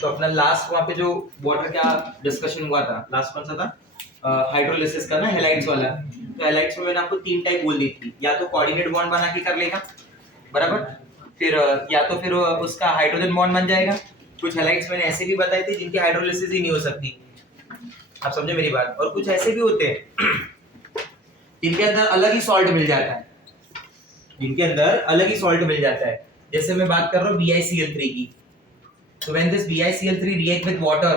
तो अपना लास्ट वहाँ पे जो वाटर का डिस्कशन हुआ था, लास्ट कौन सा था? हाइड्रोलिसिस का ना, हेलाइड्स वाला। तो हेलाइड्स में मैंने आपको 3 टाइप बोल दी थी, या तो कोऑर्डिनेट बॉन्ड बना के कर लेगा, बराबर, फिर या तो फिर उसका हाइड्रोजन बॉन्ड बन जाएगा। कुछ हेलाइड्स मैंने ऐसे भी बताए थे जिनकी हाइड्रोलिसिस ही नहीं हो सकती, आप समझे मेरी बात। और कुछ ऐसे भी होते हैं जिनके अंदर अलग ही सॉल्ट मिल जाता है, जिनके अंदर अलग ही सॉल्ट मिल जाता है। जैसे मैं बात कर रहा हूँ BiCl3 की, तो when this BiCl3 react with water,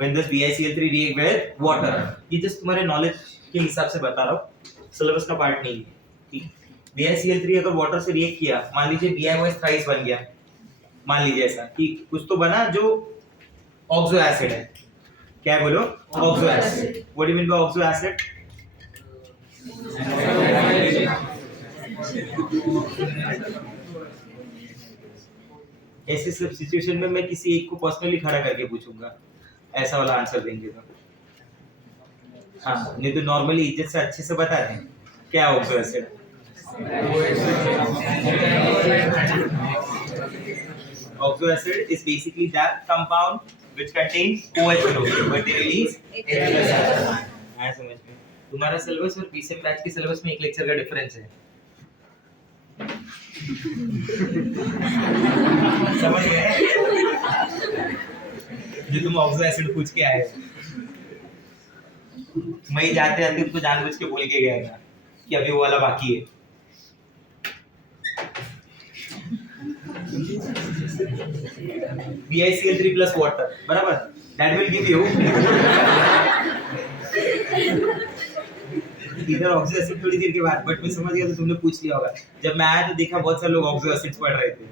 when this BiCl3 react with water, ये जस्ट तुम्हारे नॉलेज के हिसाब से बता रहा हूँ, सिलेबस का पार्ट नहीं है, ठीक। BiCl3 अगर वाटर से रिएक्ट किया, मान लीजिए BiOH थ्राइस बन गया, मान लीजिए ऐसा कि कुछ तो बना जो ऑक्सो एसिड है। क्या है बोलो? Oxo acid. What do you mean by oxo acid? ऐसे सब सिचुएशन में मैं किसी एक को पर्सनली खड़ा करके पूछूंगा, ऐसा वाला आंसर देंगे तो हाँ, नहीं तो नॉर्मली इज्जत से अच्छे से बताते हैं क्या oxo acid. Oxo acid is basically that compound which contains OH group but they release H+. आया समझ में? तुम्हारा सिलेबस और पीसीएम बैच के सिलेबस में एक लेक्चर का डिफरेंस है, समझ गए? जो तुम ऑक्सो एसिड पूछ के आए हो, मैं जाते जाते तुमको जानबूझ के बोल के गया था कि अभी वो वाला बाकी है। BiCl3 plus water, बराबर, that will give you इधर ऑक्सो एसिड थोड़ी देर के बाद, बट मैं समझ गया तो तुमने पूछ लिया होगा। जब मैं आया तो देखा बहुत सारे लोग ऑक्सो एसिड्स पढ़ रहे थे।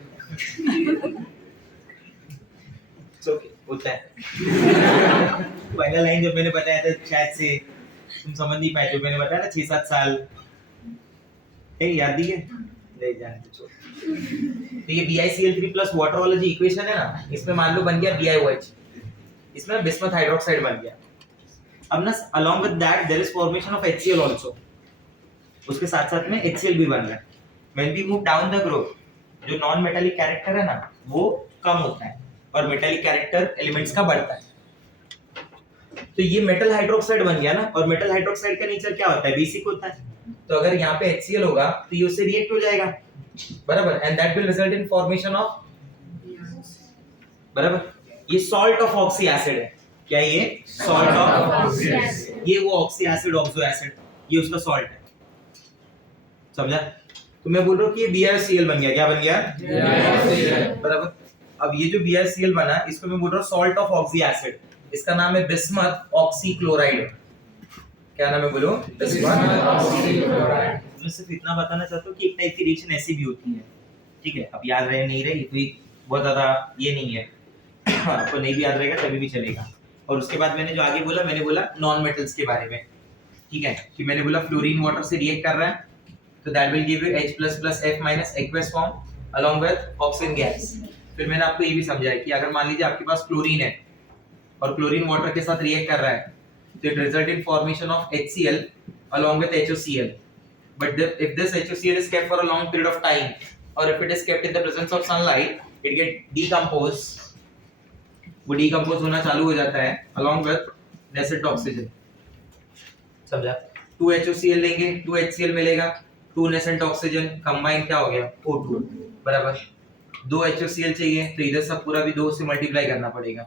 ओके, होता है। पहला लाइन जब मैंने बताया था शायद से तुम समझ नहीं पाए, जो मैंने बताया ना 6-7 साल, याद नहीं है? नहीं जानते छोड़। तो ये BiCl3 प्लस वाटर वाला जो इक्वेशन है ना, इसमें मान लो बन गया BiOH, इसमें बिस्मथ हाइड्रोक्साइड बन गया। अब ना along with that there is formation of HCl also, उसके साथ साथ में HCl भी बन रहा है। When we move down the group, जो नॉन मेटालिक कैरेक्टर है ना वो कम होता है और मेटालिक कैरेक्टर एलिमेंट्स का बढ़ता है। तो ये मेटल हाइड्रोक्साइड बन गया ना, और मेटल हाइड्रोक्साइड का नेचर क्या होता है? बेसिक होता है। तो अगर यहाँ पे HCl होगा तो ये उससे रिएक्ट हो जाएगा, बराबर, and that will result in formation of, बराबर, ये सॉल्ट ऑफ ऑक्सी एसिड है। क्या ये? Salt of oxy acid. ये वो ऑक्सी एसिड, ऑक्सो एसिड, ये उसका सॉल्ट है, समझा? तो मैं बोल रहा हूँ कि ये BiCl बन गया। क्या बन गया? BiCl, बराबर। अब ये जो BiCl बना, इसको मैं बोल रहा हूँ सॉल्ट ऑफ ऑक्सी एसिड, इसका नाम है बिस्मथ ऑक्सीक्लोराइड। क्या नाम है बोलो? Bismuth oxychloride. मैं सिर्फ इतना बताना चाहता हूँ कि एक टाइप की रिएक्शन ऐसी भी होती है, ठीक है? अब याद रहे नहीं रहे कोई बहुत ज्यादा ये नहीं है, आपको नहीं भी याद रहेगा तभी भी चलेगा। और उसके बाद मैंने जो आगे बोला, मैंने बोला नॉन मेटल्स के बारे में, ठीक है? कि मैंने बोला फ्लोरीन वाटर से रिएक्ट कर रहा है तो that will give you H++F- aqueous form along with oxygen gas. फिर मैंने आपको ये भी समझाया कि अगर मान लीजिए आपके पास क्लोरीन है और क्लोरीन वाटर के साथ रिएक्ट कर रहा है तो it result in formation of HCl along with HOCl, but if this HOCl is kept for a long period of time or if it is kept in the presence of sunlight it get decomposed, वो decompose होना चालू हो जाता है along with nascent oxygen, समझा? 2 HOCl लेंगे, 2 HCl मिलेगा, 2 nascent oxygen combine क्या हो गया? O2, बराबर। 2 HOCl चाहिए तो इधर सब पूरा भी 2 से मल्टीप्लाई करना पड़ेगा।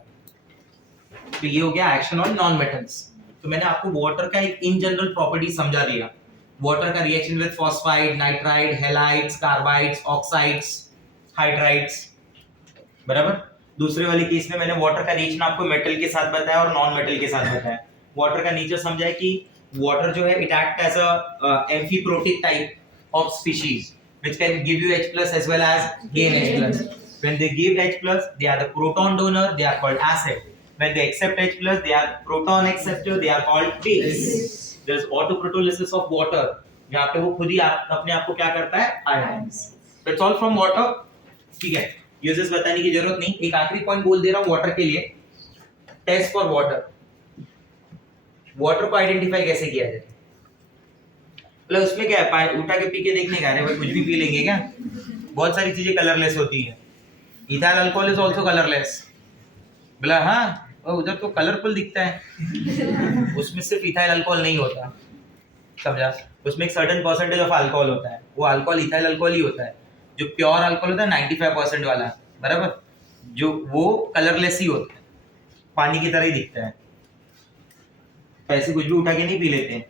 तो ये हो गया एक्शन ऑन नॉन मेटल्स। तो मैंने आपको वाटर का एक इन जनरल प्रॉपर्टी समझा दिया, वाटर का reaction with phosphide, nitride, halides, carbides, oxides, hydrides, बराबर। दूसरे वाले केस में मैंने वाटर का रिएक्शन आपको मेटल के साथ बताया और नॉन मेटल के साथ बताया। वाटर का नेचर समझा है कि वाटर जो है it act as a amphiprotic type of species which can give you H+ as well as gain H+. When they give H+, they are the proton donor, they are called acid. When they accept H+, they are proton acceptor, they are called base. There is autoprotolysis of water, जहाँ पे वो खुद ही अपने आप को क्या करता है? Ionise. That's all from water, ठीक है? यूजेस बताने की जरूरत नहीं। एक आखिरी पॉइंट बोल दे रहा हूँ वाटर के लिए, टेस्ट फॉर वाटर। वाटर को आइडेंटिफाई कैसे किया जाए? मतलब उसमें क्या है, उठा के पी के देखने का, अरे भाई कुछ भी पी लेंगे क्या? बहुत सारी चीजें कलरलेस होती है। Ethyl alcohol is also colourless, बोला हाँ वो उधर तो कलरफुल दिखता है, उसमें सिर्फ इथाइल अल्कोहल नहीं होता, समझा? उसमें एक सर्टेन परसेंटेज ऑफ अल्कोहल होता है, वो अल्कोहल इथाइल अल्कोहल ही होता है। जो प्योर अल्कोहल होता है 95% वाला, बराबर, जो वो कलरलेस ही होता है, पानी की तरह ही दिखता है। ऐसे कुछ भी उठा के नहीं पी लेते हैं,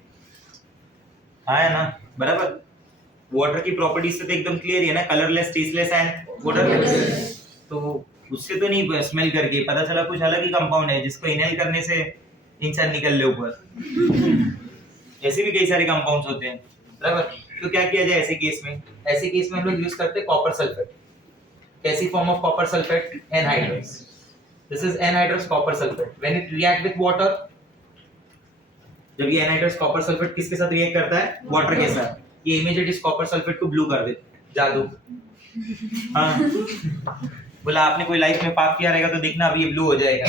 हाँ है ना, बराबर। वाटर की प्रॉपर्टीज से तो एकदम क्लियर है ना, कलरलेस, टेस्टलेस एंड वाटरलेस। तो उससे तो नहीं स्मेल करके पता चला कुछ अलग ही कंपाउंड है जिसको इनहेल करने से इंसान निकल ले ऊपर। ऐसे भी कई सारे कंपाउंड्स होते हैं, बराबर। तो क्या किया जाए ऐसे केस में? ऐसे केस में हम लोग यूज करते हैं कॉपर सल्फेट। कैसी form of copper sulphate? Anhydrous. This is anhydrous copper sulphate. When it react with water, जब ये एनहाइड्रस कॉपर सल्फेट किसके साथ रिएक्ट करता है? वाटर के साथ। ये इमीडिएट इस कॉपर सल्फेट को ब्लू कर देता है, जादू। हाँ, बोला आपने कोई लाइफ में पाप किया रहेगा तो देखना अभी ये ब्लू हो जाएगा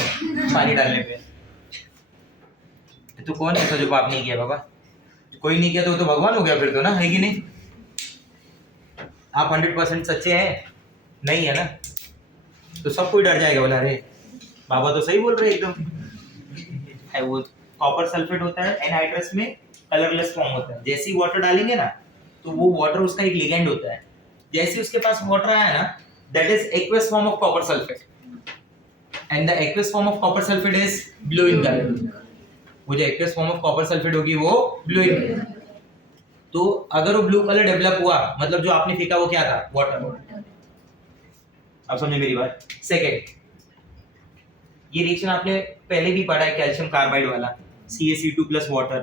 पानी डालने पे। तो कौन ऐसा जो पाप नहीं किया बाबा? कोई नहीं किया तो वो तो भगवान हो गया फिर तो ना, है कि नहीं? आप 100% सच्चे हैं नहीं है ना, तो सब कोई डर जाएगा, बोला अरे बाबा तो सही बोल रहे एकदम। है वो कॉपर सल्फेट होता है एनहाइड्रस में, कलरलेस फॉर्म होता है। जैसे ही वाटर डालेंगे ना तो वो वाटर उसका एक लिगेंड होता है, जैसे उसके पास वाटर आया ना, that is aqueous form of copper sulphate and the aqueous form of copper sulphate is blue in colour. वो जो aqueous form of copper sulphate होगी वो ब्लू इन, तो अगर वो ब्लू कलर डेवलप हुआ मतलब जो आपने फेंका वो क्या था? वाटर। अब समझे मेरी बात? सेकेंड, ये रिएक्शन आपने पहले भी पढ़ा है कैल्शियम कार्बाइड वाला, CaC2 plus water,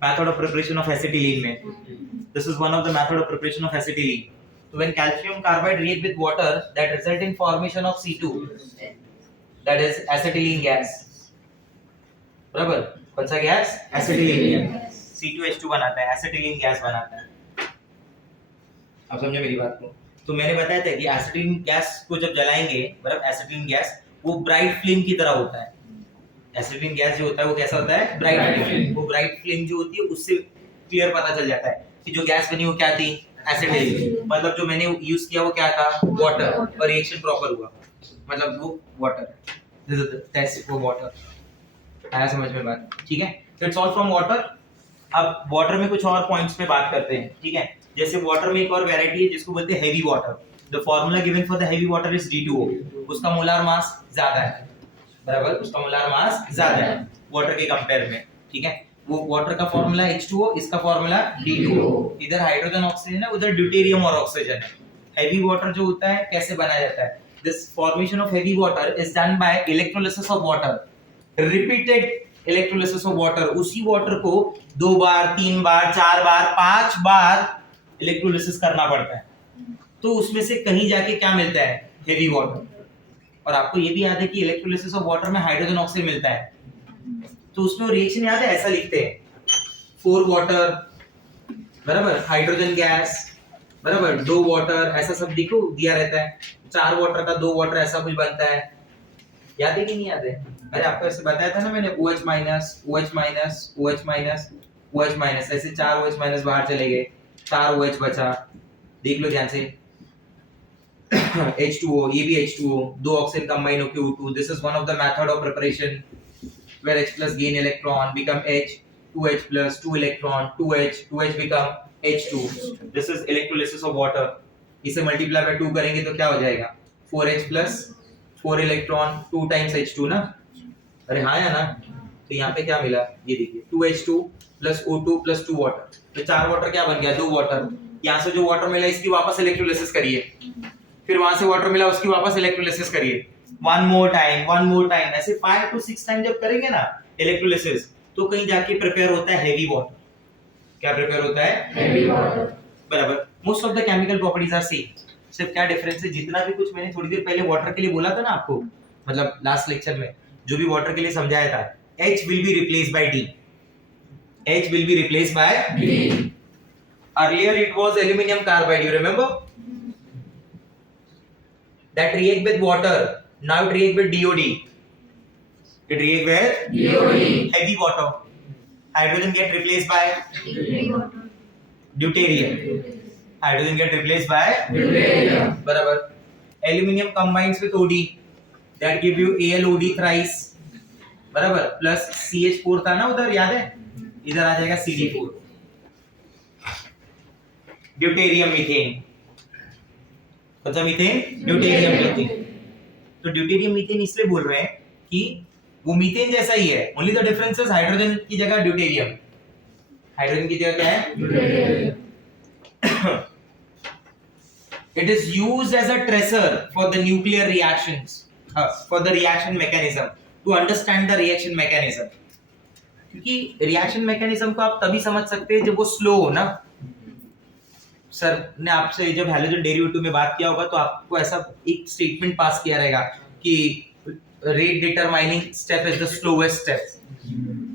method of preparation of acetylene में। This is one of the method of preparation of acetylene. So when calcium carbide react with water, that result in formation of C2, that is acetylene gas, बराबर। कौन सा gas? Acetylene gas. C2H2 बनाता है, acetylene gas बनाता है। अब समझो मेरी बात को। तो मैंने बताया था कि एसिटिलीन गैस को जब जलाएंगे, बराबर, एसिटिलीन गैस वो ब्राइट फ्लेम की तरह होता है। एसिटिलीन गैस जो होता है वो कैसा होता है? Bright flame. वो ब्राइट फ्लेम जो होती है उससे क्लियर पता चल जाता है कि जो गैस बनी वो क्या थी? एसिटिलीन। मतलब जो मैंने यूज किया वो क्या था? वाटर, और रिएक्शन प्रॉपर हुआ, मतलब वो वाटर, दैट्स वो वाटर। आया समझ में बात? ठीक है, इट्स ऑल फ्रॉम वाटर। अब वाटर में कुछ और पॉइंट्स पे बात करते हैं, ठीक है। जैसे वाटर में एक और वैरायटी है जिसको बोलते हैं heavy water. The formula given for the heavy water is D2O। उसका मोलार मास ज्यादा है, बराबर, उसका मोलार मास ज्यादा है वाटर के कंपेयर में, ठीक है। वो वाटर का फार्मूला H2O, इसका फार्मूला D2O। इधर हाइड्रोजन ऑक्सीजन है, उधर ड्यूटेरियम और ऑक्सीजन है। हेवी वाटर जो होता है कैसे बनाया जाता है? This formation of heavy water is done by electrolysis of water, repeated electrolysis of water. उसी वाटर को 2 बार, 3 बार, 4 बार, 5 बार इलेक्ट्रोलिसिस करना पड़ता है, तो उसमें से कहीं जाके क्या मिलता है? Heavy water. और आपको ये भी याद है कि इलेक्ट्रोलिसिस ऑफ वाटर में हाइड्रोजन ऑक्साइड मिलता है, तो उसमें रिएक्शन याद है ऐसा लिखते हैं 4 वाटर, बराबर, हाइड्रोजन गैस, बराबर, 2 वाटर, ऐसा सब देखो दिया रहता है। 4 वाटर का 2 वाटर ऐसा कुछ बनता है, याद है कि नहीं याद है? अरे आपको ऐसे बताया था ना मैंने, OH minus, OH minus, OH minus, OH minus, ऐसे 4 OH माइनस बाहर चले गए, 4 OH बचा। देख लो ध्यान से, H2O, ये भी H2O, 2 ऑक्सीजन कंबाइन होके O2। This is one of the method of preparation where H plus gain electron become H, 2H plus 2 electron, 2H become H2। this is electrolysis of water। इसे multiply by 2 करेंगे तो क्या हो जाएगा? 4H plus 4 electron 2 times H2 ना, अरे हाँ या ना? तो यहाँ पे क्या मिला? ये देखिए 2H2 plus O2 plus 2 water, तो 4 वाटर क्या बन गया? 2 वाटर। यहाँ से जो वाटर मिला इसकी वापस इलेक्ट्रोलिसिस करिए, फिर वहां से वाटर मिला उसकी वापस इलेक्ट्रोलिसिस करिए, वन मोर टाइम, ऐसे 5 to 6 टाइम जब करेंगे ना इलेक्ट्रोलिसिस, तो कहीं जाके प्रिपेयर होता है हेवी वाटर। क्या प्रिपेयर होता है? हेवी वाटर, बराबर। Most of the chemical properties are same, सिर्फ क्या डिफरेंस है, जितना भी कुछ मैंने थोड़ी देर पहले वाटर के लिए बोला था ना आपको, मतलब लास्ट लेक्चर में जो भी वाटर के लिए समझाया था, H will be replaced by D, H will be replaced by D। earlier it was aluminum carbide, you remember, that react with water, now it react with DOD, it react with DOD, heavy water, hydrogen get replaced by deuterium, hydrogen get replaced by deuterium, बराबर। aluminium combines with OD, that give you AlOD thrice, बराबर, plus CH4 था ना उधर, याद है, इधर आ जाएगा CD4, deuterium methane. कौन सा मीथेन? Deuterium methane. तो ड्यूटेरियम मीथेन इसलिए बोल रहे हैं कि वो मीथेन जैसा ही है, only the difference is hydrogen की जगह ड्यूटेरियम, हाइड्रोजन की जगह क्या है? Deuterium. It is used as a tracer for the nuclear reactions, for the reaction mechanism, to understand the reaction mechanism. क्योंकि रिएक्शन मैकेनिज्म को आप तभी समझ सकते हैं जब वो स्लो हो ना। सर ने आपसे जब हैलोजन डेरिवेटिव में बात किया होगा तो आपको ऐसा एक स्टेटमेंट पास किया रहेगा कि rate determining step is the slowest step.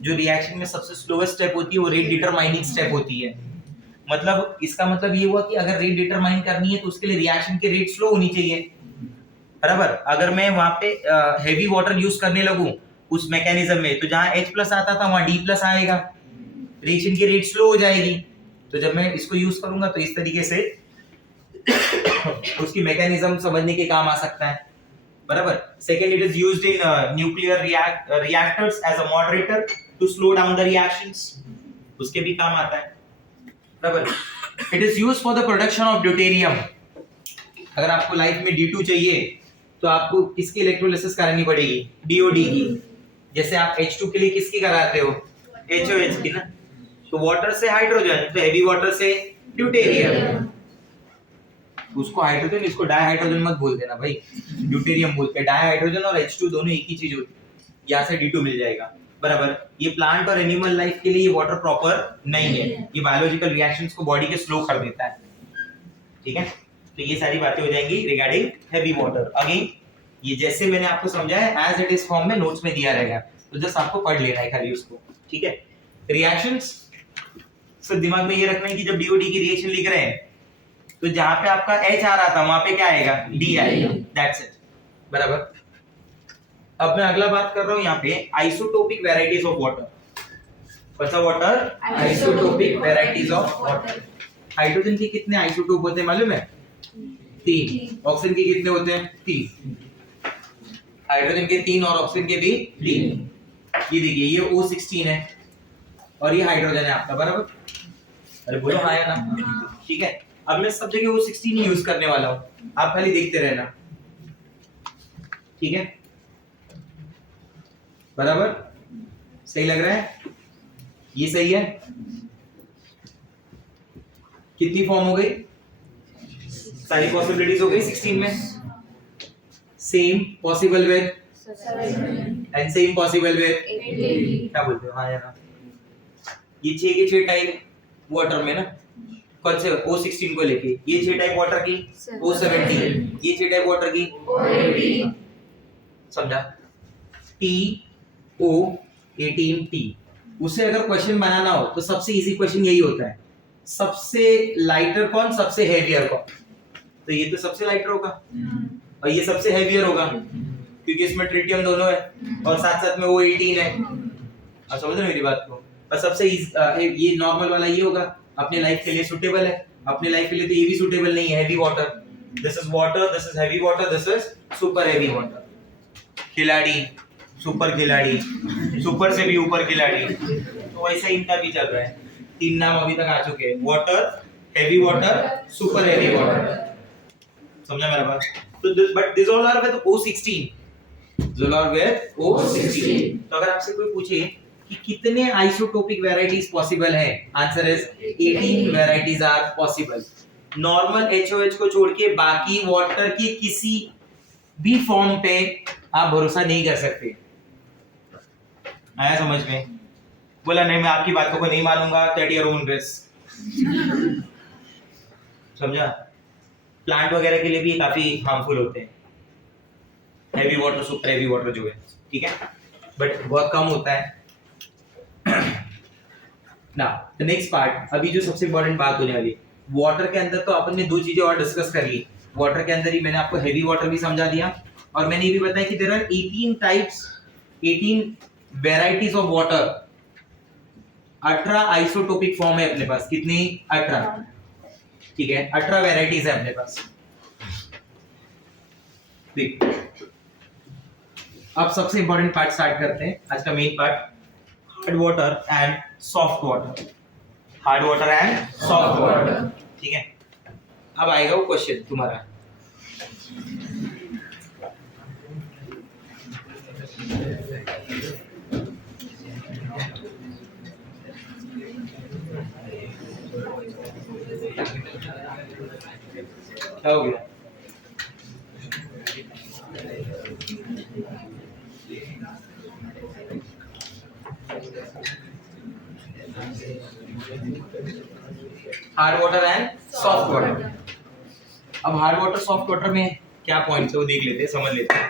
जो रिएक्शन में सबसे स्लोएस्ट स्टेप होती है वो रेट डिटरमाइनिंग स्टेप होती है। मतलब इसका मतलब ये हुआ कि अगर रेट डिटरमाइन करनी है तो उसके लिए रिएक्शन की रेट स्लो होनी चाहिए, बराबर। अगर मैं वहां पे हेवी वाटर यूज करने लगूं उस मैकेनिज्म में, तो जहां H+ आता था वहां D+ आएगा, रिएक्शन की रेट स्लो हो जाएगी। तो जब मैं इसको यूज करूंगा तो इस तरीके से उसकी मैकेनिज्म समझने के काम आ सकता है, बराबर। Second, it is used in nuclear reactors as a moderator to slow down the reactions, उसके भी काम आता है, बराबर। It is used for the production of deuterium. अगर आपको लाइफ में D2 चाहिए तो आपको किसकी इलेक्ट्रोलिसिस करानी पड़ेगी? DOD की। जैसे आप H2 के लिए किसकी कराते हो? HOH की ना। तो वाटर से हाइड्रोजन, तो हेवी वाटर से ड्यूटेरियम। उसको हाइड्रोजन, इसको डाइहाइड्रोजन मत बोल देना भाई, ड्यूटेरियम बोलते हैं। डाइहाइड्रोजन और H2 दोनों एक ही चीज होती है, यहाँ से D2 मिल जाएगा, बराबर। ये प्लांट और एनिमल लाइफ के लिए ये वाटर प्रॉपर नहीं है, ये बायोलॉजिकल रिएक्शंस को बॉडी के स्लो कर देता है, ठीक है। तो ये सारी बातें हो जाएंगी रिगार्डिंग हैवी वाटर। अगेन ये जैसे मैंने आपको समझाया एज इट इज फॉर्म में नोट्स में दिया रहेगा, तो जस्ट आपको पढ़ लेना है खाली उसको, ठीक है। रिएक्शंस सिर्फ दिमाग में ये रखना है कि जब DOD की रिएक्शन लिख रहे हैं तो जहां पे आपका H आ रहा था वहां पे क्या आएगा? D आएगा, दैट्स इट, बराबर। अब मैं अगला बात कर रहा हूं यहाँ पे आइसोटोपिक वैरायटीज ऑफ वाटर। कौन सा water? Isotopic varieties of water. Hydrogen के कितने आइसोटोप होते हैं मालूम है? 3। ऑक्सीजन के कितने होते हैं? 3। हाइड्रोजन के 3 और ऑक्सीजन के भी 3। ये देखिए, ये O16 है और ये हाइड्रोजन है आपका, बराबर। अरे बोलो हाँ या ना, ठीक है। अब मैं सब जगह O16 ही यूज करने वाला हूँ, आप खाली देखते रहना, ठीक है, बराबर। सही लग रहा है? ये सही है। कितनी फॉर्म हो गई? सारी पॉसिबिलिटीज हो गई 16 में। Same possible with and same possible with, क्या बोलते हो हाँ या ना? ये 6 के 6 टाइप वाटर में ना, कौन से? O16 को लेके ये 6 टाइप वाटर की O17, ये 6 टाइप वाटर की O18, समझा? TO18T। उसे अगर क्वेश्चन बनाना हो तो सबसे इजी क्वेश्चन यही होता है, सबसे लाइटर कौन, सबसे हेवियर कौन। तो ये तो सबसे लाइटर होगा और ये सबसे हेवियर होगा क्योंकि इसमें ट्रिटियम दोनों है और साथ साथ में O18 है। आप समझ रहे हो मेरी बात को? और सबसे ये नॉर्मल वाला ये होगा, अपने लाइफ के लिए सुटेबल है। अपने लाइफ के लिए तो ये भी सुटेबल नहीं है, heavy water. This is water, this is heavy water, this is super heavy water. खिलाड़ी, सुपर खिलाड़ी, सुपर से भी ऊपर खिलाड़ी, तो वैसा इनका भी चल रहा है। 3 नाम अभी तक आ चुके हैं, water, heavy water, super heavy water. समझा मेरा बात? तो but this all are with O16, this are with O16। तो अगर आपसे कोई पूछे कि कितने आइसोटोपिक वैरायटीज पॉसिबल है, answer is 18 varieties are possible. Normal HOH को छोड़ के बाकी वाटर की किसी भी फॉर्म पे आप भरोसा नहीं कर सकते। आया समझ में? बोला नहीं मैं आपकी बातों को नहीं मानूंगा, दैट योर ओन रिस्क। समझा? प्लांट वगैरह के लिए भी काफी हार्मफुल होते हैं heavy water, super heavy water जो है, ठीक है, बट बहुत कम होता है ना। द नेक्स्ट पार्ट, अभी जो सबसे इंपॉर्टेंट बात होने वाली, वाटर के अंदर तो अपन ने 2 चीजें और डिस्कस कर ली। वाटर के अंदर ही मैंने आपको हेवी वाटर भी समझा दिया और मैंने ये भी बताया कि there are 18 types, 18 varieties of water. 18 isotopic form है अपने पास। कितनी? 18, ठीक है, 18 वैरायटीज है अपने पास। देख अब सबसे इंपॉर्टेंट पार्ट स्टार्ट करते हैं, आज का main part, hard water and soft water. Hard water and soft water, ठीक है। अब आएगा वो क्वेश्चन तुम्हारा, क्या हो गया? Hard water and soft water. अब हार्ड वाटर सॉफ्ट वाटर में क्या पॉइंट्स है वो देख लेते हैं, समझ लेते हैं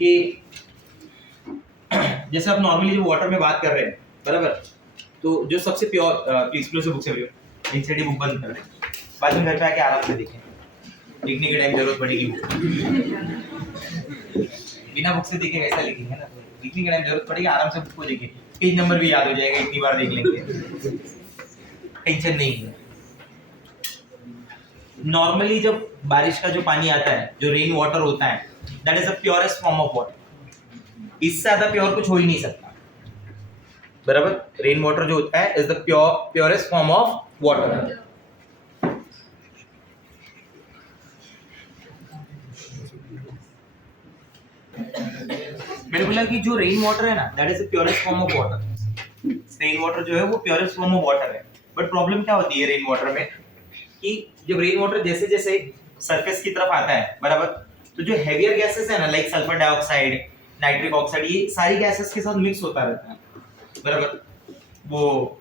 कि जैसे आप नॉर्मली जो वाटर में बात कर रहे हैं, बराबर, तो जो सबसे प्योर, प्लीज क्लोज बुक से वीडियो एनसीईआरटी बुक बंद कर दें, बाद में घर पे आके आराम से देखें, लिखने के टाइम जरूरत पड़ेगी बुक, बिना बुक से देखे कैसा लिखेंगे ना, तो लिखने के टाइम जरूरत पड़ेगी, आराम से बुक को देखें, पेज नंबर भी याद हो जाएगा, इतनी बार देख लेंगे, टेंशन नहीं है। नॉर्मली जब बारिश का जो पानी आता है, जो रेन वाटर होता है, that is the purest form of water, इससे ज्यादा प्योर कुछ हो ही नहीं सकता, बराबर। रेन वाटर जो होता है is the purest form of water. मैंने बोला कि जो रेन वाटर है ना, that is the purest form of water. Rain water जो है वो प्योरेस्ट फॉर्म ऑफ वाटर है, बट प्रॉब्लम क्या होती है रेन वाटर में कि जब रेन वाटर जैसे जैसे सरफेस की तरफ आता है, बराबर, तो जो हेवियर गैसेस है ना, like sulphur dioxide, nitric oxide, ये सारी गैसेस के साथ मिक्स होता रहता है, बराबर, वो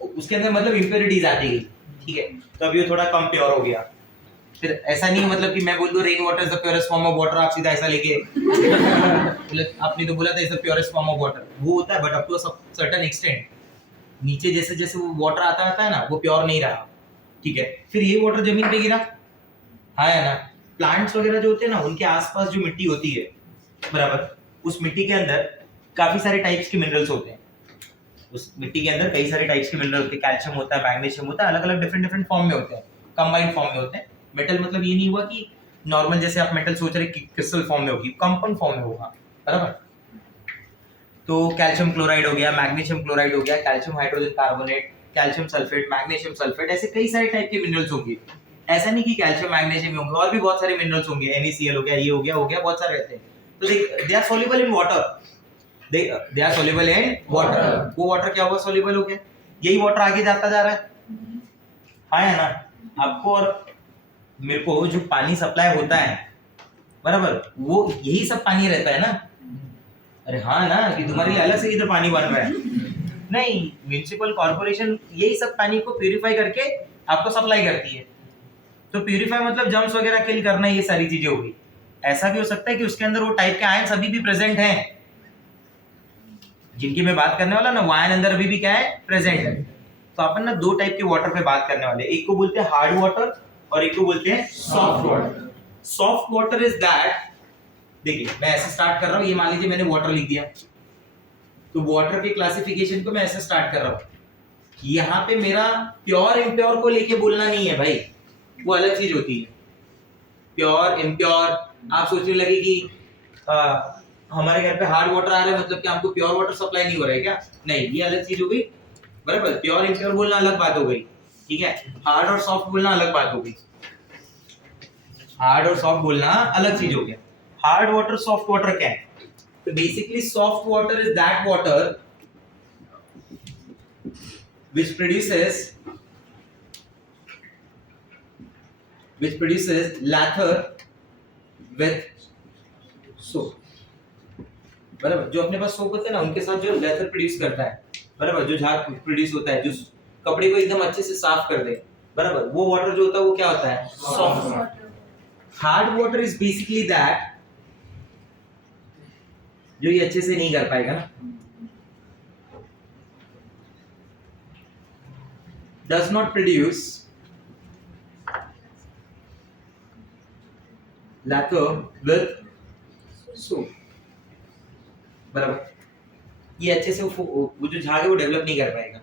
उसके अंदर मतलब इम्प्योरिटीज आती है, ठीक है, तो अब ये थोड़ा कम प्योर हो गया। फिर ऐसा नहीं मतलब कि मैं बोल दूं rain water is the purest form of water, आप सीधा ऐसा लेके आपने तो बोला था is the purest form of water, वो होता है, but up to a certain extent, नीचे जैसे जैसे वो वाटर आता है ना, वो प्योर नहीं रहा, ठीक है। फिर ये वाटर जमीन पे गिरा, हाँ है ना, प्लांट्स वगैरह जो होते हैं ना, उनके आसपास जो मिट्टी होती है, बराबर, उस मिट्टी के अंदर काफी सारे टाइप्स के मिनरल्स होते हैं, उस मिट्टी के अंदर कई सारे टाइप्स के मिनरल होते हैं, कैल्शियम होता है, मैग्नीशियम होता है, अलग अलग डिफरेंट डिफरेंट फॉर्म में होते हैं, कंबाइंड फॉर्म में होते हैं। मेटल मतलब ये नहीं हुआ कि नॉर्मल जैसे आप मेटल सोच रहे कि क्रिस्टल फॉर्म में होगी, कंपाउंड फॉर्म में होगा, बराबर। तो कैल्शियम क्लोराइड हो गया, मैग्नीशियम क्लोराइड हो गया, calcium hydrogen carbonate, calcium sulphate, magnesium sulphate, ऐसे कई सारे टाइप के मिनरल्स होंगे। ऐसा नहीं कि कैल्शियम मैग्नीशियम होंगे, और भी बहुत सारे मिनरल्स होंगे, NaCl हो गया, ये हो गया, बहुत सारे रहते हैं। तो they are soluble in water, they are soluble in water. वो वाटर क्या हुआ, सॉल्युबल हो गया, यही वाटर आगे जाता जा रहा है, हाँ है ना। आपको और मेरे को जो पानी सप्लाई होता है, बराबर, वो यही सब पानी रहता है ना, अरे हाँ ना, कि तुम्हारे लिए अलग से इधर पानी बन रहा है, नहीं, म्युनिसिपल कॉर्पोरेशन यही सब पानी को प्यूरिफाई करके आपको सप्लाई करती है। तो प्यूरिफाई मतलब जम्स वगैरह किल करना, ये सारी चीजें हो गई। ऐसा भी हो सकता है कि उसके अंदर वो टाइप के आयन अभी भी प्रेजेंट हैं, जिनकी मैं बात करने वाला ना, वो आयन अंदर अभी भी क्या है, प्रेजेंट है। तो अपन ना दो टाइप के वाटर पे बात करने वाले, एक को बोलते हैं हार्ड वाटर और एक को बोलते हैं soft water. Soft water is that, देखिए मैं ऐसे स्टार्ट कर रहा हूँ, ये मान लीजिए मैंने वाटर लिख दिया, तो वाटर के क्लासिफिकेशन को मैं ऐसे स्टार्ट कर रहा हूँ, यहाँ पे मेरा प्योर इम्प्योर को लेके बोलना नहीं है भाई, वो अलग चीज होती है। प्योर इम्प्योर, आप सोचने लगे कि हमारे घर पे हार्ड वाटर आ रहा है मतलब कि हमको प्योर वाटर सप्लाई नहीं हो रहा है क्या, नहीं, ये अलग चीज हो गई, बराबर। प्योर इम्प्योर बोलना अलग बात हो गई, ठीक है, हार्ड और सॉफ्ट बोलना अलग बात हो गई, हार्ड और सॉफ्ट बोलना अलग चीज हो गया। हार्ड वाटर सॉफ्ट वाटर क्या है, तो basically soft water is that water which produces lather with soap, बराबर। जो अपने पास सोप होता है ना, उनके साथ जो लेथर प्रोड्यूस करता है, बराबर, जो झाग प्रोड्यूस होता है, जो कपड़े को एकदम अच्छे से साफ कर दे, बराबर, वो वाटर जो होता है वो क्या होता है, soft water. Hard water is basically that, जो ये अच्छे से नहीं कर पाएगा ना, does not produce lather with soap, बराबर। ये अच्छे से वो जो झाग है वो डेवलप नहीं कर पाएगा।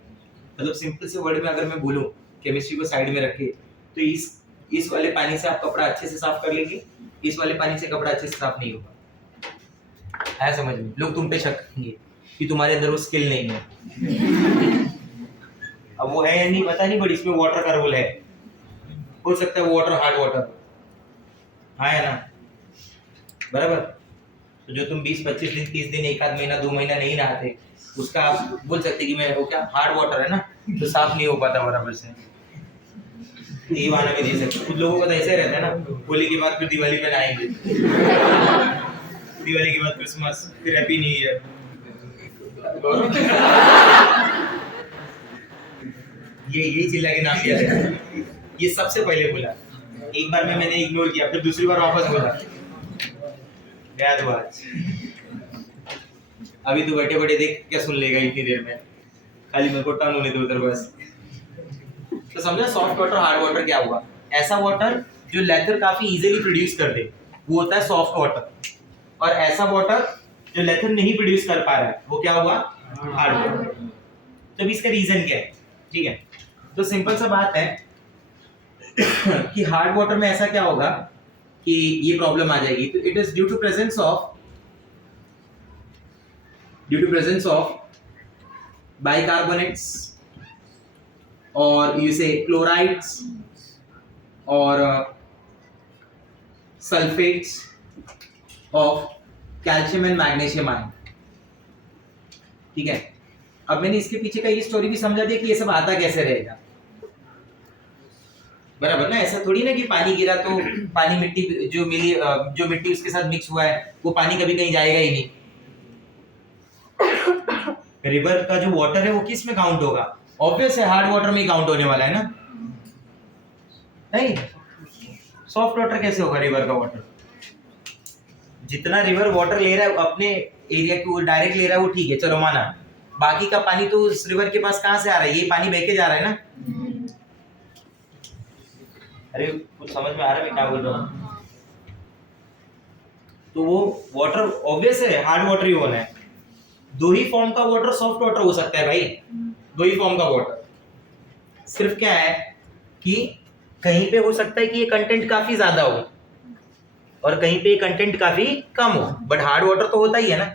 मतलब सिंपल से वर्ड में अगर मैं बोलूं, केमिस्ट्री को साइड में रखे, तो इस वाले पानी से आप कपड़ा अच्छे से साफ कर लेंगे, इस वाले पानी से कपड़ा अच्छे से साफ नहीं होगा। है समझ में? लोग तुम पे शक करेंगे कि तुम्हारे अंदर वो स्किल नहीं है। अब वो है या नहीं पता नहीं, बट इसमें वाटर का रोल है। हो सकता है वो वाटर हार्ड वाटर, हाँ है ना, बराबर। तो जो तुम 20-25 दिन 30 दिन 1 आध महीना 2 महीना नहीं नहाते, उसका आप बोल सकते कि मैं वो क्या हार्ड वाटर है ना, तो साफ नहीं हो पाता बराबर से। ये बहाना में दे सकते। कुछ लोगों का तो ऐसे रहता है ना, होली के बाद फिर दिवाली पे नहाएंगे, दिवाली के बाद क्रिसमस, फिर हैप्पी न्यू ईयर। ये चिल्ला के नाम किया है। ये सबसे पहले बोला, एक बार में मैंने इग्नोर किया, फिर दूसरी बार वापस बोला, गया तो आज। अभी तो बैठे बैठे देख क्या सुन लेगा इतनी देर में, खाली मेरे को टर्न होने दो उधर बस। तो समझा सॉफ्ट वाटर हार्ड वाटर क्या हुआ? ऐसा वाटर जो लेथर काफी इजीली प्रोड्यूस कर दे वो होता है सॉफ्ट वाटर, और ऐसा वाटर जो लेथर नहीं प्रोड्यूस कर पा रहा है वो क्या हुआ? Hard water. तो अभी इसका रीजन क्या है? ठीक है, तो सिंपल सा बात है कि हार्ड वाटर में ऐसा क्या होगा कि ये प्रॉब्लम आ जाएगी। तो it is due to presence of bicarbonates और यू से क्लोराइड्स और sulphates of calcium and magnesium ion. ठीक है, अब मैंने इसके पीछे का ये स्टोरी भी समझा दिया कि ये सब आता कैसे रहेगा, बराबर ना। ऐसा थोड़ी ना कि पानी गिरा तो पानी मिट्टी जो मिली जो मिट्टी उसके साथ मिक्स हुआ है वो पानी कभी कहीं जाएगा ही नहीं। रिवर का जो वाटर है वो किस में काउंट होगा? ऑब्वियस है हार्ड वाटर में ही काउंट होने वाला है ना, नहीं? सॉफ्ट वाटर कैसे होगा रिवर का वाटर? जितना रिवर वाटर ले रहा है अपने एरिया की वो डायरेक्ट ले रहा है वो ठीक है, चलो माना। बाकी का पानी तो उस रिवर के पास कहां से आ रहा है? ये पानी बह के जा रहा है ना। अरे कुछ समझ में आ रहा है मैं क्या बोल रहा हूँ? तो वो वाटर ऑब्वियस है हार्ड वाटर ही होना है। दो ही फॉर्म का वाटर सॉफ्ट वाटर हो सकता है भाई, दो ही फॉर्म का वाटर। सिर्फ क्या है कि कहीं पे हो सकता है कि ये कंटेंट काफी ज्यादा हो और कहीं पे कंटेंट काफी कम हो, बट हार्ड वाटर तो होता ही है ना।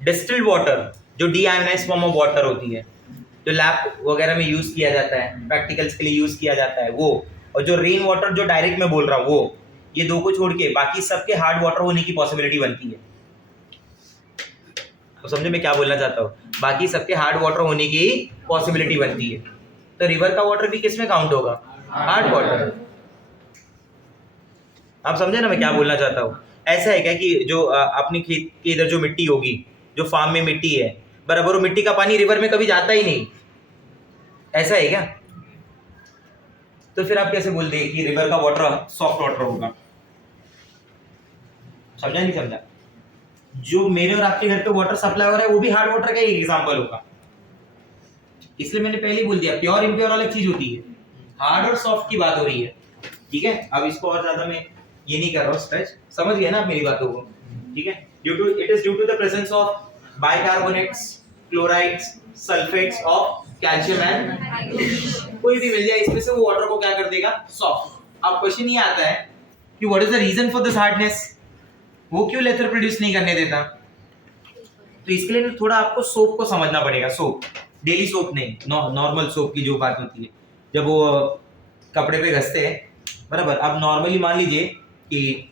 डिस्टिल्ड वाटर जो डीआयोनाइज्ड फॉर्म ऑफ वाटर होती है, जो लैब वगैरह में यूज किया जाता है, प्रैक्टिकल्स के लिए यूज किया जाता है वो, और जो रेन वाटर जो डायरेक्ट में बोल रहा हूँ वो, ये दो को छोड़ के बाकी सबके हार्ड वाटर होने की पॉसिबिलिटी बनती है। तो समझे मैं क्या बोलना चाहता हूँ? बाकी सबके हार्ड वाटर होने की पॉसिबिलिटी बनती है। तो रिवर का वाटर भी किस में काउंट होगा? Hard water. आप समझे ना मैं क्या बोलना चाहता हूँ? ऐसा है क्या कि जो अपनी खेत के इधर जो मिट्टी होगी, जो फार्म में मिट्टी है, बराबर वो मिट्टी का पानी रिवर में कभी जाता ही नहीं, ऐसा है क्या? तो फिर आप कैसे बोलते हैं कि रिवर का वाटर सॉफ्ट वाटर होगा? समझा नहीं समझा? जो मेरे और आपके घर पे वाटर सप्लाई हो रहा है वो भी हार्ड वाटर का ही एग्जांपल होगा। इसलिए मैंने पहले ही बोल दिया प्योर इम्प्योर अलग चीज होती है, हार्ड और सॉफ्ट की बात हो रही है। ठीक है, अब इसको और ज्यादा मैं ये नहीं कर रहा हूँ स्ट्रेच, समझ गए ना आप मेरी बातों को? ठीक है, it is due to the presence of bicarbonates, chlorides, sulphates of calcium and कोई भी मिल जाए इसमें से, वो वाटर को क्या कर देगा? सॉफ्ट। अब क्वेश्चन ये आता है कि what is the reason for this hardness? वो क्यों लेथर प्रोड्यूस नहीं करने देता? तो इसके लिए थोड़ा आपको सोप को समझना पड़ेगा। सोप, डेली सोप नहीं, नॉर्मल सोप की जो बात होती है जब वो कपड़े पे घसते हैं, बराबर। अब नॉर्मली मान लीजिए कि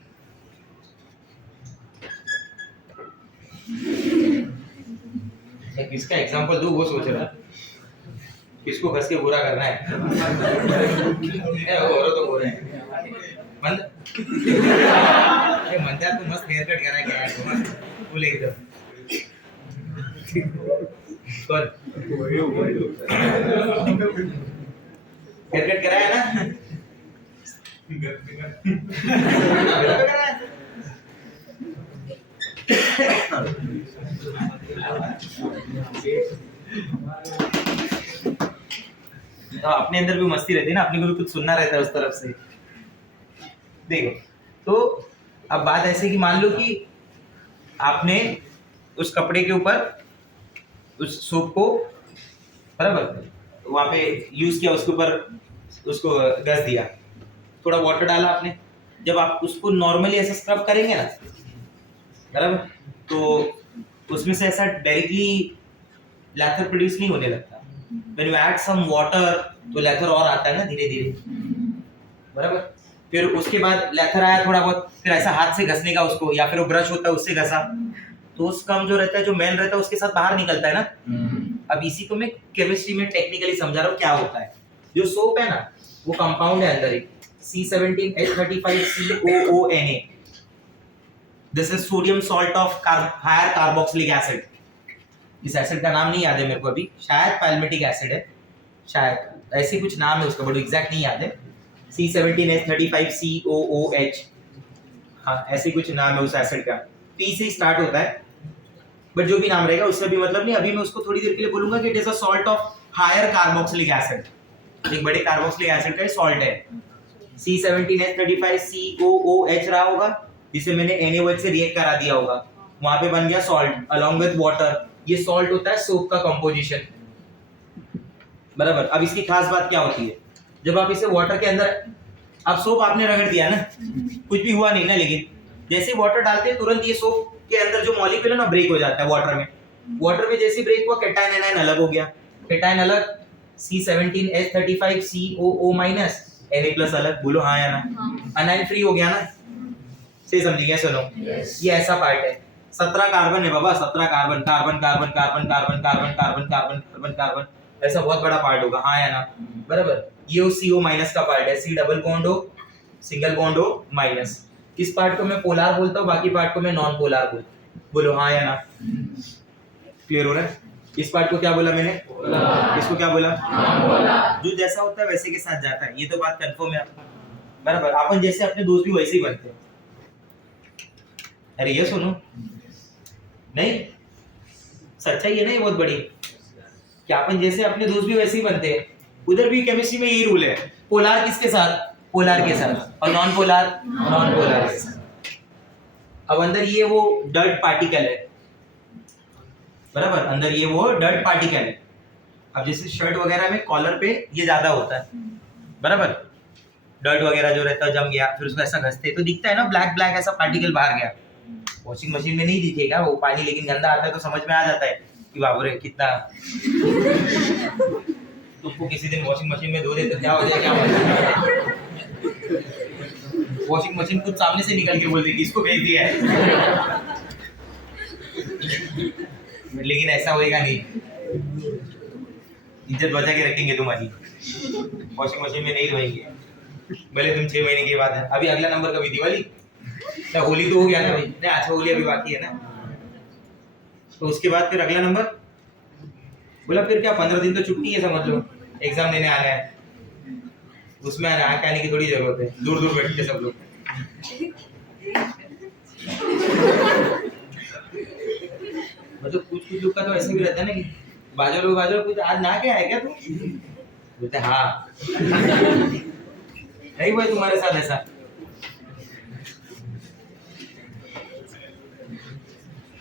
किसका एग्जांपल दूं वो सोच रहा है, किसको घस के बुरा करना है। वो तो बोल रहे हैं मंदिर तो मस्त हेयर कट करा है फुल एकदम। हेयर कट कराया ना? तो अपने अंदर भी मस्ती रहती है ना, अपने को भी कुछ सुनना रहता है उस तरफ से। देखो तो अब बात ऐसे कि मान लो कि आपने उस कपड़े के ऊपर उस सोप को, बराबर, वहां पे यूज किया, उसके ऊपर उसको घस दिया, थोड़ा वाटर डाला आपने। जब आप उसको नॉर्मली ऐसे स्क्रब करेंगे ना, बराबर। तो उसमें से ऐसा डायरेक्टली लैथर प्रोड्यूस नहीं होने लगता। When you add some water तो लैथर और आता है ना धीरे धीरे, बराबर। फिर उसके बाद लैथर आया थोड़ा बहुत, फिर ऐसा हाथ से घसने का उसको, या फिर वो ब्रश होता है उससे घसा, तो उस कम जो रहता है, जो मेल रहता है उसके साथ बाहर निकलता है ना। अब इसी को मैं केमिस्ट्री में टेक्निकली समझा रहा हूँ क्या होता है। जो सोप है ना वो कंपाउंड है अंदर एक C17H35COONA। This is sodium salt of higher carboxylic acid. इस एसिड का नाम नहीं याद है मेरे को अभी, शायद पैल्मेटिक एसिड है, शायद ऐसे कुछ नाम है उसका, बट एग्जैक्ट नहीं याद है। C17H35COOH, हाँ ऐसे कुछ नाम है उस एसिड का, P से स्टार्ट होता है, बट जो भी नाम रहेगा उससे भी मतलब नहीं। अभी मैं उसको थोड़ी देर के लिए बोलूंगा कि it is a salt of higher carboxylic acid, एक बड़े कार्बोक्सिलिक एसिड का सॉल्ट है। C17H35COOH रहा होगा, जिसे मैंने NaOH से रिएक्ट करा दिया होगा, वहां पे बन गया सॉल्ट अलोंग विद वाटर। ये सॉल्ट होता है सोप का कंपोजिशन, बराबर। अब इसकी खास बात क्या होती है, जब आप इसे वाटर के अंदर, अब सोप आपने रगड़ दिया ना, कुछ भी हुआ नहीं ना, लेकिन जैसे वाटर डालते हैं तुरंत ये सोप के अंदर जो मॉलिक्यूल है ना ब्रेक हो जाता है वाटर में। वाटर में जैसे ब्रेक हुआ, कैटायन एनायन अलग हो गया, कैटायन अलग C17H35COO माइनस, Na+ अलग, बोलो हाँ या ना, अनायन फ्री हो गया ना, से समझ गया। सुनो ये ऐसा पार्ट है, 17 कार्बन है बाबा, 17 carbon, carbon carbon carbon carbon carbon carbon carbon carbon carbon, ऐसा बहुत बड़ा पार्ट होगा, हाँ या ना, बराबर। ये उस CO माइनस का पार्ट है, C डबल बॉन्ड हो, सिंगल बॉन्ड हो, माइनस। इस पार्ट को मैं पोलार बोलता हूँ, बाकी पार्ट को मैं नॉन पोलार बोलता हूँ, बोलो हाँ या ना। क्लियर हो रहा है? इस पार्ट को क्या बोला मैंने, इसको क्या बोला, जो जैसा होता है वैसे के साथ जाता है, ये तो बात कंफर्म है आपको, बराबर। अपन जैसे अपने दोस्त भी वैसे ही बनते हैं। अरे ये सुनो, नहीं सच्चाई है ना ये बहुत बड़ी, कि अपन जैसे अपने दोस्त भी वैसे ही बनते हैं। उधर भी केमिस्ट्री में यही रूल है, पोलार किसके साथ, पोलार के साथ, और नॉन पोलार नॉन पोलार के साथ। अब अंदर ये वो डर्ट पार्टिकल है, बराबर, अंदर ये वो डर्ट पार्टिकल है। अब जैसे शर्ट वगैरह में कॉलर पे ये ज्यादा होता है, बराबर, डर्ट वगैरह जो रहता है जम गया, फिर उसको ऐसा घसते तो दिखता है ना ब्लैक ब्लैक ऐसा पार्टिकल बाहर गया। वॉशिंग मशीन में नहीं दिखेगा वो पानी, लेकिन गंदा आता है तो समझ में आ जाता है कि बाबू रे कितना। तुमको किसी दिन वॉशिंग मशीन में धो दे तो क्या हो जाए, क्या हो जाए, वॉशिंग मशीन खुद सामने से निकल के बोल देगी इसको भेज दिया है। लेकिन ऐसा होएगा नहीं, इज्जत बचा के रखेंगे तुम्हारी, वॉशिंग मशीन में नहीं धोएंगे, भले तुम 6 महीने के बाद है। अभी अगला नंबर कभी दिवाली ना, होली तो हो गया ना भाई, नहीं अच्छा होली अभी बाकी है ना, तो उसके बाद फिर अगला नंबर बोला, फिर क्या 15 दिन तो छुट्टी है समझ लो, एग्जाम देने आना है, उसमें आने की थोड़ी जरूरत है, दूर दूर बैठते सब लोग। मतलब कुछ लोग का तो ऐसे भी रहता है ना कि बाजो कुछ आज ना क्या है क्या तू, बोलते हाँ। नहीं भाई तुम्हारे साथ ऐसा,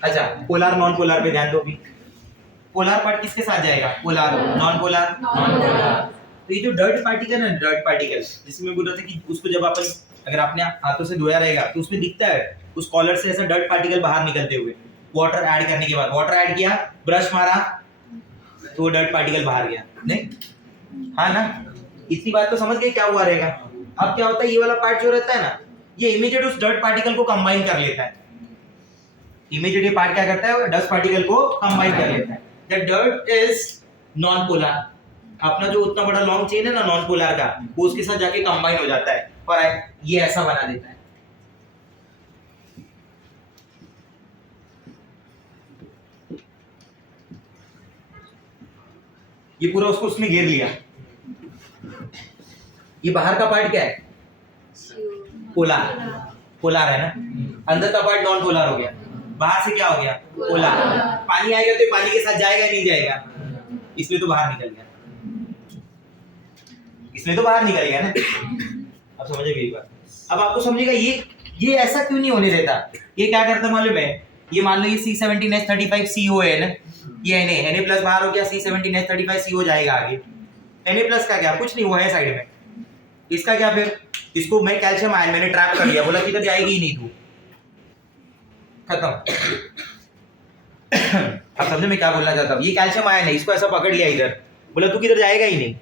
अच्छा पोलार नॉन पोलार पे ध्यान दो भी। पोलार पार्ट किसके साथ जाएगा, polar, non polar non polar. तो ये जो डर्ट पार्टिकल है, डर्ट पार्टिकल जिसमें बोल रहा था कि उसको जब अपन अगर आपने हाथों से धोया रहेगा तो उसमें दिखता है उस कॉलर से ऐसा डर्ट पार्टिकल बाहर निकलते हुए। वाटर ऐड करने के बाद, वाटर ऐड किया, ब्रश मारा तो वो डर्ट पार्टिकल बाहर गया, नहीं, हाँ ना, इतनी बात तो समझ गए क्या हुआ रहेगा। अब क्या होता है, ये वाला पार्ट जो रहता है ना, ये इमीडिएट उस डर्ट पार्टिकल को कंबाइन कर लेता है। इमीडिएट ये पार्ट क्या करता है, डस्ट पार्टिकल को कंबाइन कर लेता है। The dirt is non polar, अपना जो उतना बड़ा लॉन्ग चेन है ना नॉन पोलर का, वो उसके साथ जाके कंबाइन हो जाता है और ये ऐसा बना देता है। ये पूरा उसको उसने घेर लिया। ये बाहर का पार्ट क्या है, पोलर, पोलर है ना, अंदर का पार्ट नॉन पोलर हो गया, बाहर से क्या हो गया, पोलर। पानी आएगा तो पानी के साथ जाएगा नहीं जाएगा, इसलिए तो बाहर निकल गया, इसलिए तो बाहर निकल गया ना। अब समझिएगा ये बात। अब आपको समझेगा ये ऐसा क्यों नहीं होने देता। ये क्या करता मालूम है, ये मान लो ये C17H35CO है ना, ये Na+ बाहर हो गया, C17H35CO जाएगा आगे। Na+ का क्या, कुछ नहीं, वो है साइड में। इसका क्या फिर, इसको मैं कैल्शियम आयन मैंने ट्रैप कर लिया, बोला कि इधर जाएगी ही नहीं तू, खत्म। अब समझे मैं क्या बोलना चाहता हूँ। ये कैल्शियम आयन है, इसको ऐसा पकड़ लिया इधर, बोला तू किधर जाएगा ही नहीं,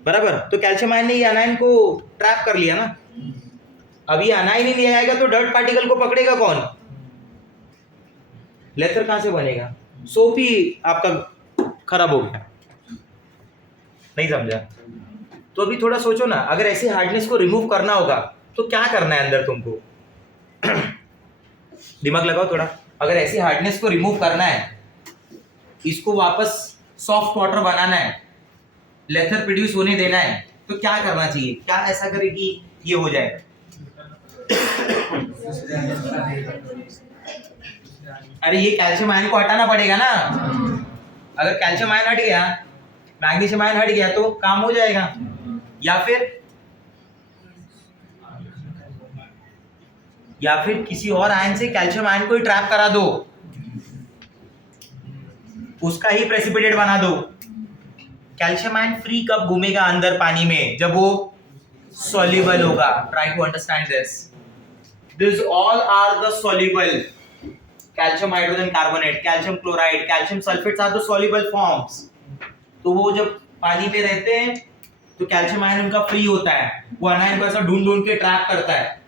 बराबर। तो कैल्शियम आयन ने ये अनायन को ट्रैप कर लिया ना। अब ये अनायन ही नहीं आएगा तो डर्ट पार्टिकल को पकड़ेगा कौन? लेथर कहां से बनेगा? सोप ही आपका खराब हो गया। नहीं समझा? तो अभी थोड़ा सोचो ना, अगर ऐसी हार्डनेस को रिमूव करना होगा तो क्या करना है अंदर तुमको? दिमाग लगाओ थोड़ा। अगर ऐसी हार्डनेस को रिमूव करना है, इसको वापस सॉफ्ट वाटर बनाना है, लेथर प्रोड्यूस होने देना है, तो क्या करना चाहिए? क्या ऐसा करे कि ये हो जाए? अरे ये कैल्शियम आयन को हटाना पड़ेगा ना। अगर कैल्शियम आयन हट गया, मैग्नीशियम आयन हट गया तो काम हो जाएगा। या फिर किसी और आयन से कैल्शियम आयन को ही ट्रैप करा दो, उसका ही प्रेसिपिटेट बना दो। कैल्शियम आयन फ्री कब घूमेगा अंदर पानी में? जब वो सॉल्युबल होगा। Try to understand this. This all are the soluble. Calcium hydrogen carbonate, calcium chloride, calcium sulphates are the soluble forms. तो वो जब पानी में रहते हैं तो कैल्शियम आयन उनका फ्री होता है, वो अनायन को ऐसा ढूंढ ढूंढ के ट्रैप करता है।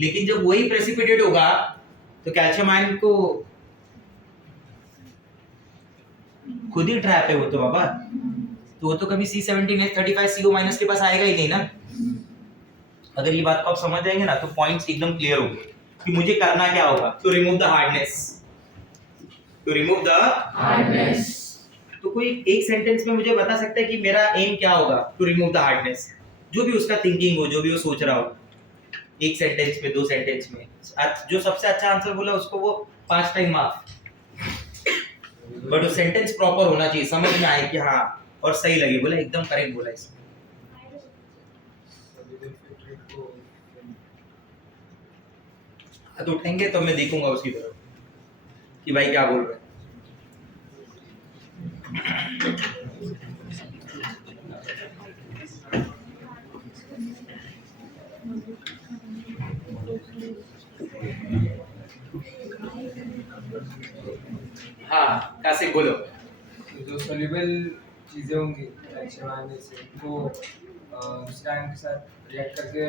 लेकिन जब वही प्रेसिपिटेट होगा तो कैल्शियम आयन को खुद ही ट्रैप है वो तो बाबा। तो वो तो कभी C17H35CO- के पास आएगा ही नहीं ना। अगर ये बात को आप समझ जाएंगे ना तो पॉइंट्स एकदम क्लियर होंगे कि मुझे करना क्या होगा। To remove the hardness, to remove the hardness. तो कोई एक सेंटेंस में मुझे बता सकता है कि मेरा एम क्या होगा टू रिमूव द हार्डनेस? जो भी उसका थिंकिंग हो, जो भी वो सोच रहा हो, एक सेंटेंस में, 2 सेंटेंस में, जो सबसे अच्छा आंसर बोला उसको वो 5 टाइम माफ। बट वो सेंटेंस प्रॉपर होना चाहिए, समझ में आए कि हाँ, और सही लगे। बोला एकदम करेक्ट बोला इसमें। हाथ उठाएंगे तो मैं देखूंगा उसकी तरफ कि भाई क्या बोल रहे हैं। हाँ कासिक बोलो। जो सॉल्युबल चीजें होंगी कैल्शियम आयन से, वो दूसरे आयन के साथ रिएक्ट करके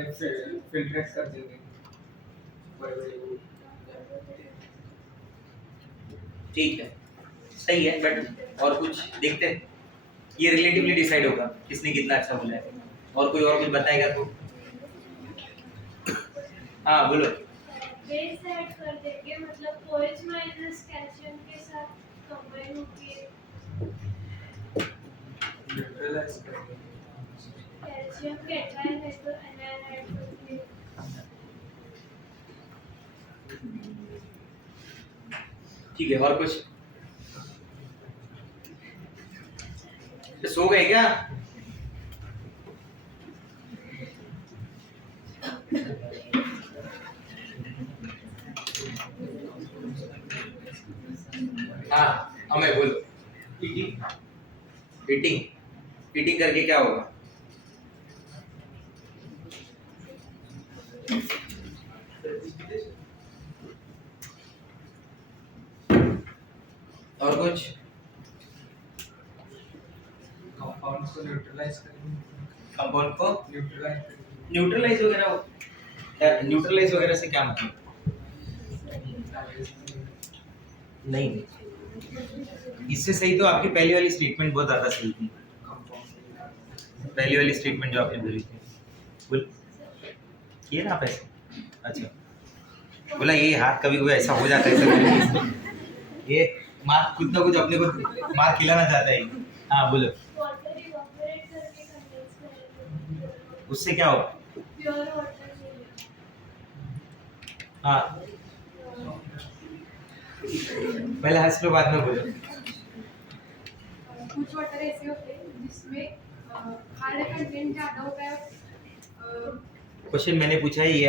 फिल्ट्रेट कर देंगे। ठीक है, सही है, बट और कुछ देखते हैं। ये रिलेटिवली डिसाइड होगा किसने कितना अच्छा बोला है। और कोई और कुछ बताएगा तो? हाँ बोलो। बेस ऐड कर देंगे, मतलब OH माइनस कैल्शियम के साथ कंबाइन होके न्यूट्रलाइज कर देंगे। कैल्शियम कैटायन है तो एनायन ऐड करके। ठीक है, और कुछ? सो गए क्या? हाँ हमें बोलो। ईटिंग, ईटिंग करके क्या होगा? और कुछ? कंपाउंड्स को न्यूट्रलाइज करेंगे। कंपाउंड को न्यूट्रलाइज करेंगे। न्यूट्रलाइज वगैरह, न्यूट्रलाइज वगैरह से क्या मतलब? नहीं, इससे सही तो आपकी पहली वाली स्टेटमेंट बहुत ज्यादा सही थी। पहली वाली स्टेटमेंट जो आपने बोली थी, बोल किए ना आप ऐसे? अच्छा, बोला ये हाथ कभी कभी ऐसा हो जाता है सर, ये मार कुछ ना कुछ अपने को मार खिलाना चाहता है। हाँ बोलो। वाटर इवेपोरेट करके कंडेंस करेंगे, उससे क्या होगा? प्योर वाटर मिलेगा। हाँ पहले हंस लो, बाद में बोलो। कुछ वाटर ऐसे होते हैं जिसमें हार्ड कंटेंट ज़्यादा होता है। क्वेश्चन मैंने पूछा है, ये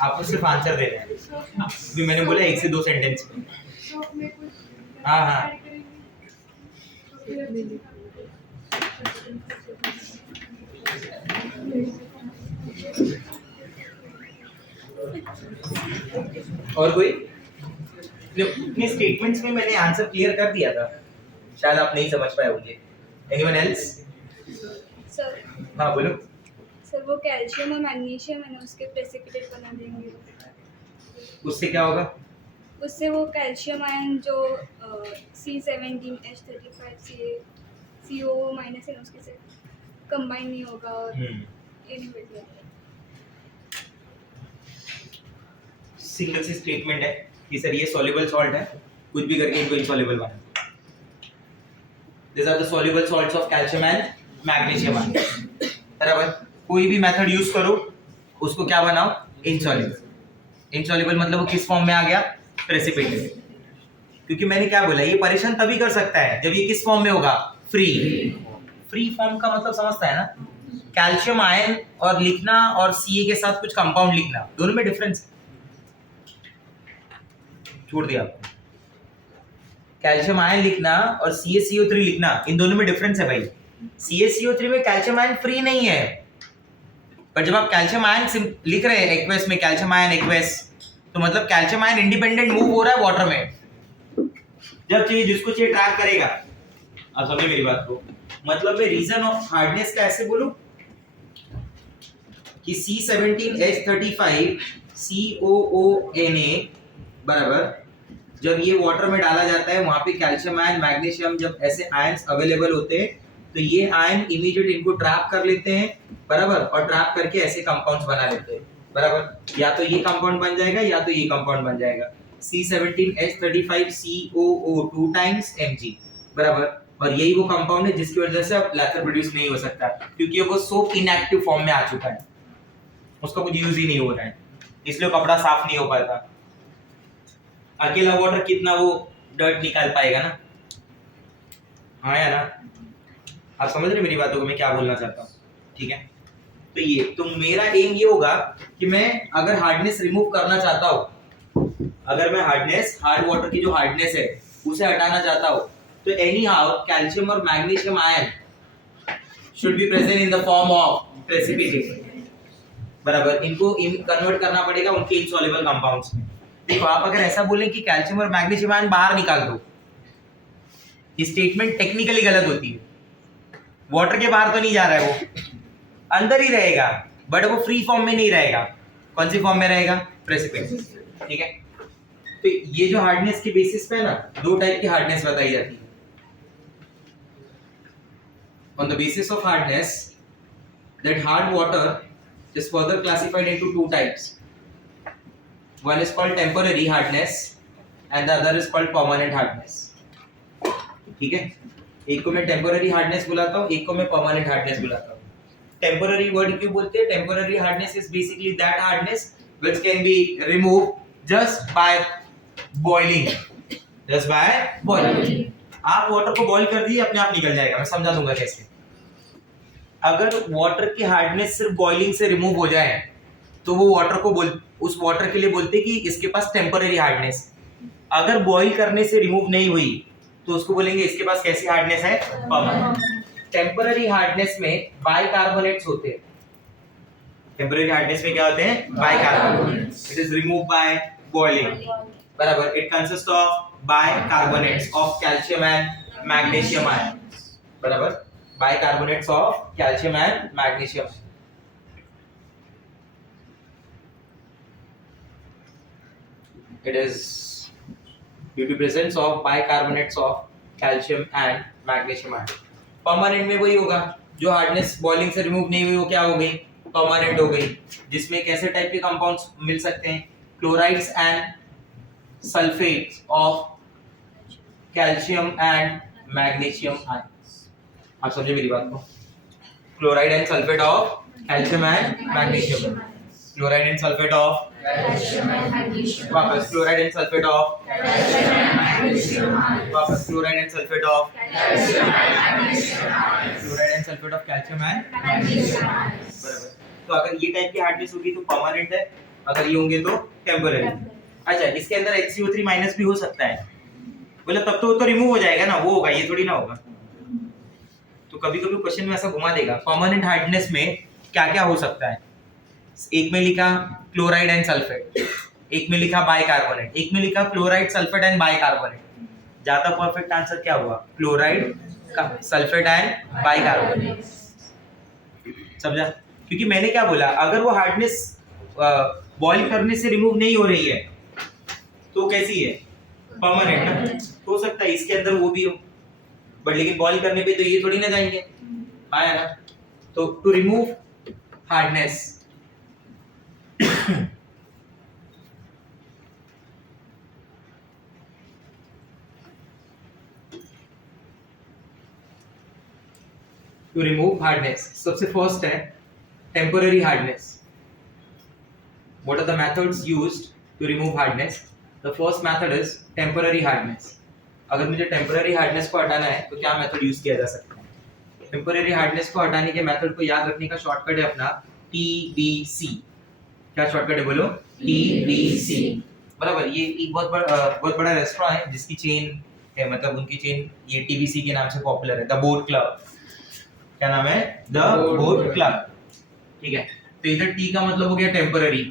आपको सिर्फ आंसर देना है। अभी मैंने बोला 1 से 2 सेंटेंस में। सोप में कुछ हाँ हाँ ऐड करेंगे तो फिर अच्छे से और कोई? अपने स्टेटमेंट्स में मैंने आंसर क्लियर कर दिया था, शायद आप नहीं समझ पाए होंगे। Anyone else? सर हाँ बोलो। सर वो कैल्शियम और मैग्नीशियम है ना, उसके प्रेसिपिटेट बना देंगे। उससे क्या होगा? उससे वो कैल्शियम आयन जो C17H35 CO माइनस है ना, उसके से कंबाइन नहीं होगा और इनहिबिट सिंगल सी स्टेटमेंट है कि सर ये सॉल्युबल सॉल्ट है, कुछ भी करके इनको इनसॉल्युबल बनाओ। These are the soluble salts of calcium and magnesium ion. बराबर? कोई भी मेथड यूज करो, उसको क्या बनाओ? इनसॉल्युबल। इनसॉल्युबल मतलब वो किस फॉर्म में आ गया? प्रेसिपिटेट। क्योंकि मैंने क्या बोला, ये परेशान तभी कर सकता है जब ये किस फॉर्म में होगा? फ्री। फ्री फॉर्म का मतलब समझता है ना? कैल्शियम आयन और लिखना और Ca के साथ कुछ कंपाउंड लिखना, दोनों में डिफरेंस है। छोड़ दिया आपको। कैल्शियम आयन लिखना और CaCO3 लिखना, इन दोनों में डिफरेंस है भाई। CaCO3 में कैल्शियम आयन फ्री नहीं है, पर जब आप कैल्शियम आयन लिख रहे हैं एक्वेस में, कैल्शियम आयन एक्वेस, तो मतलब कैल्शियम आयन इंडिपेंडेंट मूव हो रहा है वाटर में। जब चाहिए जिसको चाहिए ट्रैक करेगा। आप समझे मेरी बात को? मतलब मैं रीजन ऑफ हार्डनेस का ऐसे बोलूं कि C17H35 COONA बराबर, जब ये वाटर में डाला जाता है, वहां पे कैल्शियम आयन, मैग्नीशियम, जब ऐसे आयंस अवेलेबल होते हैं तो ये आयन इमीडिएट इनको ट्रैप कर लेते हैं, बराबर, और ट्रैप करके ऐसे कंपाउंड्स बना लेते हैं, बराबर। या तो ये कंपाउंड बन जाएगा या तो ये कंपाउंड बन जाएगा, C17H35 COO2 टाइम्स Mg, बराबर। और यही वो कंपाउंड है जिसकी वजह से अब लैथर प्रोड्यूस नहीं हो सकता, क्योंकि वो सोप इनएक्टिव फॉर्म में आ चुका है, उसका कुछ यूज ही नहीं हो रहा है, इसलिए कपड़ा साफ नहीं हो पाता। अकेला वाटर कितना वो डर्ट निकाल पाएगा ना? हाँ या ना? आप समझ रहे मेरी बातों को, मैं क्या बोलना चाहता हूँ? ठीक है, तो ये तो मेरा एम ये होगा कि मैं अगर हार्डनेस रिमूव करना चाहता हूँ, अगर मैं हार्डनेस, हार्ड वाटर की जो हार्डनेस है उसे हटाना चाहता हूँ, तो एनी हाउ कैल्शियम और magnesium ion should be present in the form of precipitate, बराबर। इनको कन्वर्ट करना पड़ेगा उनके इनसॉल्युबल कंपाउंड्स में। देखो, आप अगर ऐसा बोलें कि कैल्शियम और मैग्नीशियम आयन बाहर निकाल दो, ये स्टेटमेंट टेक्निकली गलत होती है। वाटर के बाहर तो नहीं जा रहा है, वो अंदर ही रहेगा, बट वो फ्री फॉर्म में नहीं रहेगा। कौन सी फॉर्म में रहेगा? प्रेसिपिटेट। ठीक है, तो ये जो हार्डनेस के बेसिस पे है ना, दो टाइप की हार्डनेस बताई जाती है। On the basis of hardness, that hard water is further classified into two types. One is called temporary hardness and the other is called permanent hardness. ठीक है, एक को मैं टेम्पोररी हार्डनेस बुलाता हूँ, एक को मैं परमानेंट हार्डनेस बुलाता हूँ। टेम्पोररी वर्ड क्यों बोलते हैं? Temporary hardness is basically that hardness which can be remove just by boiling, just by boiling. आप वाटर को बॉईल कर दिए, अपने आप निकल जाएगा। मैं समझा दूंगा कैसे। अगर वाटर की हार्डनेस सिर्फ बॉइलिंग से रिमूव हो जाए तो वो वाटर को उस वाटर के लिए बोलते कि इसके पास टेम्पररी हार्डनेस। अगर बॉईल करने से रिमूव नहीं हुई तो उसको बोलेंगे इसके पास कैसी हार्डनेस है? परमानेंट। टेम्पररी हार्डनेस में बाइकार्बोनेट्स होते हैं। टेम्पररी हार्डनेस में क्या होते हैं? Bicarbonates. It is remove by boiling, बराबर। It consist of bicarbonates of calcium and magnesium ion, बराबर। Bicarbonates of calcium and magnesium. It is due to presence of bicarbonates of calcium and magnesium ion. Permanent में वही होगा, जो hardness boiling से remove नहीं हुई वो क्या हो गई? परमानेंट हो गई, जिसमें कैसे टाइप के कंपाउंड्स मिल सकते हैं? Chlorides and sulphates of calcium and magnesium ion. आप समझे मेरी बात को? Chloride and sulphate of calcium and magnesium, chloride and sulphate of वापस क्लोराइड एंड सल्फेट ऑफ वापस chloride and sulphate of chloride and sulphate of calcium and बराबर। तो अगर ये टाइप की हार्डनेस होगी तो परमानेंट है, अगर ये होंगे तो टेम्पररी। अच्छा, इसके अंदर HCO3 माइनस भी हो सकता है, बोले तब तो वो तो रिमूव हो जाएगा ना, वो होगा, ये थोड़ी ना होगा। तो कभी कभी क्वेश्चन में ऐसा घुमा देगा, परमानेंट हार्डनेस में क्या क्या हो सकता है। एक में लिखा क्लोराइड एंड सल्फेट, एक में लिखा बाइकार्बोनेट, एक में लिखा क्लोराइड सल्फेट एंड बाइकार्बोनेट, ज्यादा परफेक्ट आंसर क्या हुआ? Chloride sulphate and bicarbonate. समझा? क्योंकि मैंने क्या बोला, अगर वो हार्डनेस बॉईल करने से रिमूव नहीं हो रही है तो कैसी है? परमानेंट ना। हो सकता है इसके अंदर वो भी हो, बट लेकिन बॉईल करने पे तो ये थोड़ी ना जाएंगे, आया ना। तो to remove hardness to remove hardness, सबसे फर्स्ट है temporary hardness. What are the methods used to remove hardness? The first method is temporary hardness. अगर मुझे temporary hardness को हटाना है तो क्या मेथड यूज किया जा सकता है? temporary hardness को हटाने के मेथड को याद रखने का शॉर्टकट है अपना TBC. क्या शॉर्टकट है बोलो? TBC. बराबर, ये एक बहुत बड़ा रेस्टोरेंट है जिसकी चेन है, मतलब उनकी चेन ये TBC के नाम से पॉपुलर है, द बोट क्लब। क्या नाम है? The boat club. ठीक है, तो इधर टी का मतलब हो गया टेम्पररी,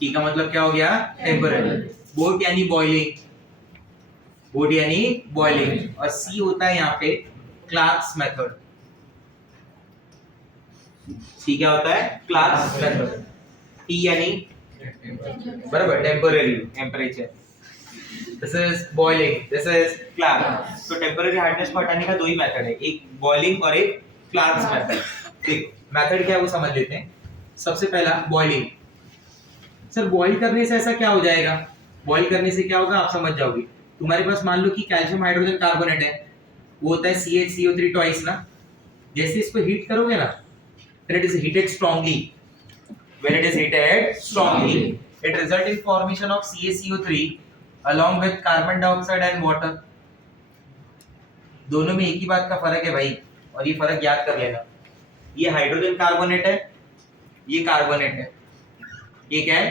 टी का मतलब क्या हो गया? टेम्पररी। बोट यानी बॉइलिंग, बोट यानी बॉइलिंग, और सी होता है यहाँ पे क्लार्क्स मेथड। सी क्या होता है? Clark's method. टी यानी बराबर temporary, temperature. This is boiling, this is Clark. So temporary hardness को हटाने का दो ही मेथड है, एक boiling और एक Clark's method. ठीक, मेथड क्या है वो समझ लेते हैं। सबसे पहला boiling। सर बॉईल करने से ऐसा क्या हो जाएगा? बॉईल करने से क्या होगा आप समझ जाओगे। तुम्हारे पास मान लो कि कैल्शियम हाइड्रोजन कार्बोनेट है, वो होता है CH CO3 ट्वाइस ना। जैसे इसको हीट करोगे ना, then it is heated strongly. When it is heated strongly, it result in formation of CaCO3 along with carbon dioxide and water. दोनों में एक ही बात का फर्क है भाई, और ये फर्क याद कर लेना। ये हाइड्रोजन कार्बोनेट है, ये कार्बोनेट है, ये क्या है?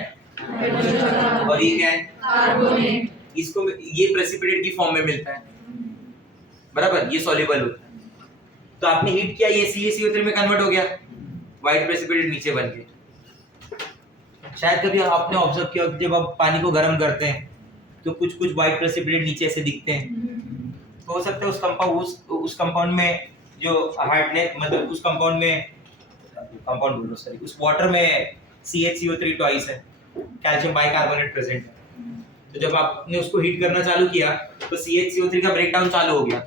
और ये क्या है? कार्बोनेट। इसको ये प्रेसिपिटेट की फॉर्म में मिलता है, बराबर, ये सॉल्युबल होता है। तो आपने हीट किया, ये CaCO3 में कन्वर्ट हो गया, व्हाइट प्रेसिपिटेट नीचे बन गया। शायद कभी आपने ऑब्जर्व किया कि जब आप पानी को गर्म करते हैं तो कुछ कुछ व्हाइट प्रेसिपिटेट नीचे ऐसे दिखते हैं। तो हो सकता है उस कंपाउंड में जो हार्डनेस, मतलब उस कंपाउंड में उस वाटर में CH CO3 ट्वाइस है, कैल्शियम बाइकार्बोनेट प्रेजेंट है। तो जब आपने उसको हीट करना चालू किया तो CH CO3 का ब्रेकडाउन चालू हो गया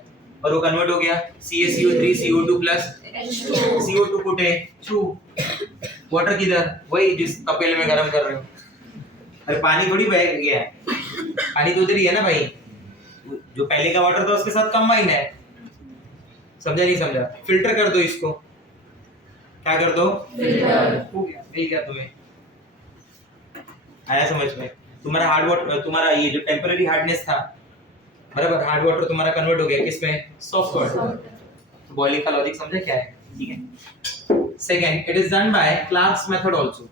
और वो कन्वर्ट हो गया CaCO3 CO2 plus CO2 put है छू। वाटर किधर? वही जिस तपेले में गर्म कर रहे हो। अरे पानी थोड़ी बह गया है, पानी तो उधर ही है ना भाई, जो पहले का वाटर था उसके साथ कंबाइन है। समझा नहीं समझा? फिल्टर कर दो इसको, क्या कर दो? फिल्टर। हो गया, मिल गया तुम्हें, आया समझ में? तुम्हारा हार्ड वाटर, तुम्हारा ये जो टेम्पररी हार्डनेस था, बराबर, हार्ड वाटर तुम्हारा कन्वर्ट हो गया किसमें? Soft water. बॉइलिंग का लॉजिक समझे क्या है? ठीक है। Second, it is done by Clark's method also.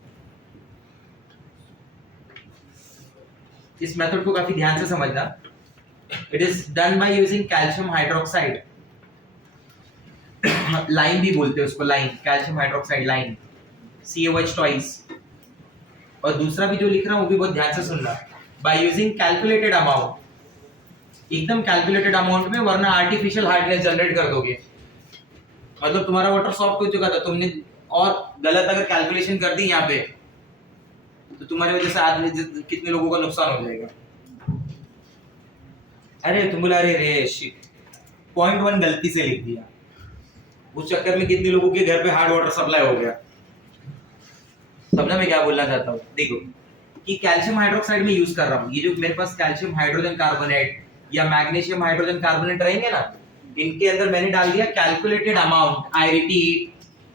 इस मेथड को काफी ध्यान से समझना। It is done by using calcium hydroxide, line भी बोलते हैं उसको, line, calcium hydroxide line, CaOH twice. और दूसरा भी जो लिख रहा हूं वो भी बहुत ध्यान से सुनना, बाय यूजिंग कैलकुलेटेड अमाउंट, एकदम कैलकुलेटेड अमाउंट में, वरना आर्टिफिशियल हार्डनेस जनरेट कर दोगे। मतलब तुम्हारा वाटर सॉफ्ट हो चुका था, तुमने और गलत अगर कैलकुलेशन कर दी यहाँ पे तो तुम्हारी वजह से आदमी कितने लोगों का नुकसान हो जाएगा। अरे तुम बोला अरे रे शिट, 0.1 गलती से लिख दिया, उस चक्कर में कितने लोगों के घर पे हार्ड वाटर सप्लाई हो गया। समझा मैं क्या बोलना चाहता हूँ? देखो कि कैल्शियम हाइड्रोक्साइड में यूज कर रहा हूँ, ये जो मेरे पास कैल्शियम हाइड्रोजन कार्बोनेट या मैग्नीशियम हाइड्रोजन कार्बोनेट रहेंगे ना, इनके अंदर मैंने डाल दिया calculated amount, I repeat,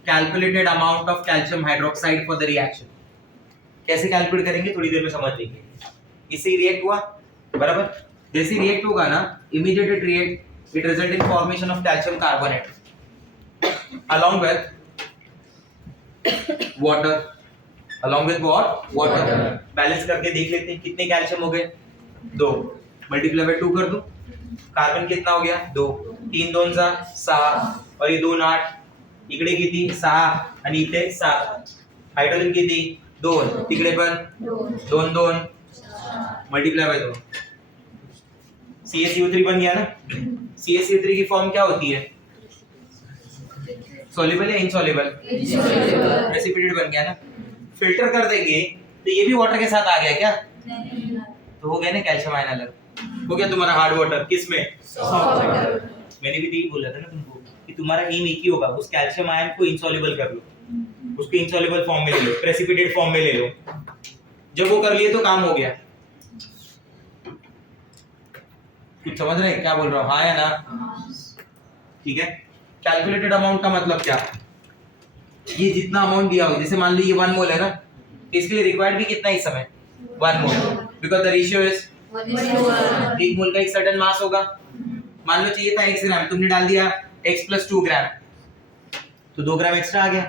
calculated amount of calcium hydroxide for the reaction. कैसे कैलकुलेट करेंगे थोड़ी देर में समझ लेंगे। इससे रिएक्ट हुआ, बराबर, जैसे रिएक्ट होगा ना, immediate it react, it result in formation of calcium carbonate along with water, along with what? Water। Balance करके देख लेते हैं कितने कैल्शियम हो गए, 2, मल्टीप्लाई बाय 2 कर दूं, कार्बन कितना हो गया? 2, 3 2 6 और ये 2 8, इकडे किती? 6 आणि इथे 7, हायड्रोजन किती 2, तिकडे पण 2 2 मल्टीप्लाई बाय 2, CaCO3 बन गया ना। CaCO3 की फॉर्म क्या होती है, सॉल्युबल या इनसॉल्युबल, प्रेसिपिटेट बन गया ना। फिल्टर कर देंगे तो ये भी वाटर के साथ आ गया क्या, तो हो गया ना कैल्शियम आयन अलग, हो गया तुम्हारा हार्ड वाटर किस में, सॉफ्ट वाटर। मैंने भी यही बोला था ना तुमको कि तुम्हारा एम एक ही होगा, उस कैल्शियम आयन को इनसॉल्युबल कर लो, उसको इनसॉल्युबल फॉर्म में ले लो, प्रेसिपिटेट फॉर्म में ले लो। जब वो कर लिए तो काम हो गया। कुछ समझ रहे हैं क्या बोल रहा हूँ, हाँ या ना? ठीक है। कैलकुलेटेड अमाउंट का मतलब क्या, ये जितना अमाउंट दिया हो, जैसे मान लो ये 1 मोल है ना, इसके लिए रिक्वायर्ड भी कितना इस समय 1 मोल, बिकॉज द रेशियो इज 1 मोल का एक सर्टेन मास होगा। मान लो चाहिए था x ग्राम, तुमने डाल दिया x + 2 ग्राम, तो 2 ग्राम एक्स्ट्रा आ गया।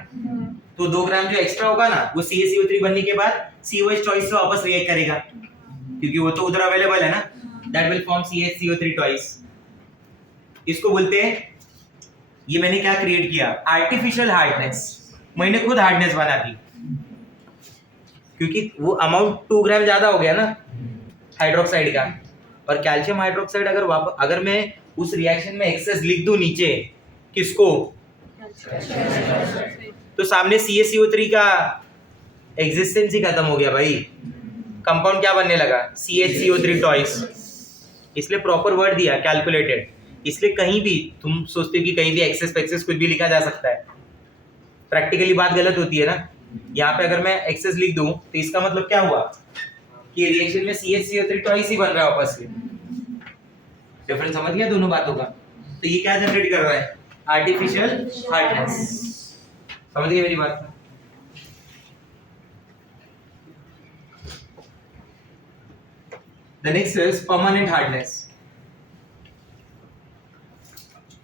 तो 2 ग्राम जो एक्स्ट्रा होगा ना, वो CaCO3 बनने के बाद COH ट्वाइस से वापस रिएक्ट करेगा, क्योंकि वो तो उधर अवेलेबल है ना, that will form CaCO3 twice. इसको बोलते हैं, ये मैंने क्या क्रिएट किया, आर्टिफिशियल हार्डनेस। मैंने खुद हार्डनेस बना दी, क्योंकि वो अमाउंट 2 ग्राम ज्यादा हो गया ना हाइड्रोक्साइड का। और कैल्शियम हाइड्रोक्साइड अगर मैं उस रिएक्शन में एक्सेस लिख दूं नीचे, किसको, तो सामने CaCO3 का एग्जिस्टेंस ही खत्म हो गया भाई। कंपाउंड क्या बनने लगा, CHCO3 टॉइस। इसलिए प्रॉपर वर्ड दिया कैलकुलेटेड। इसलिए कहीं भी तुम सोचते हो कि कहीं भी एक्सेस पैक्सेस कुछ भी लिखा जा सकता है, प्रैक्टिकली बात गलत होती है ना। यहाँ पे अगर मैं एक्सेस लिख दूं तो इसका मतलब क्या हुआ कि रिएक्शन में CHCO3 टॉइस ही बन रहा है वापस से। डिफरेंस समझ गया दोनों बातों का। तो ये क्या जनरेट कर रहा है, आर्टिफिशियल हार्डनेस। समझ गए मेरी बात। The next is permanent hardness.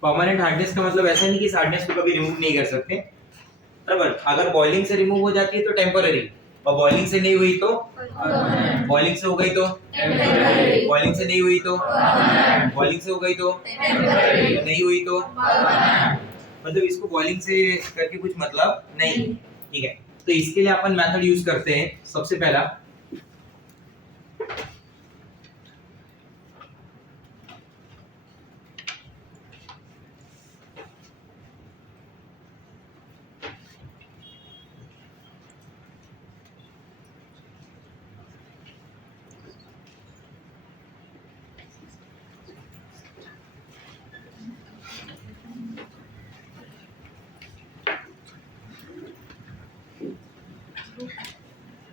Permanent hardness का मतलब ऐसा नहीं कि इस हार्डनेस को कभी रिमूव नहीं कर सकते, बराबर। अगर बॉइलिंग से रिमूव हो जाती है तो टेम्पररी, और बॉइलिंग से नहीं हुई तो, बॉइलिंग से हो गई तो टेम्पररी, बॉइलिंग से नहीं हुई तो, बॉइलिंग से हो गई तो टेम्पररी, नहीं हुई तो, मतलब इसको बॉइलिंग से करके कुछ मतलब नहीं। ठीक है, तो इसके लिए अपन मेथड यूज करते हैं। सबसे पहला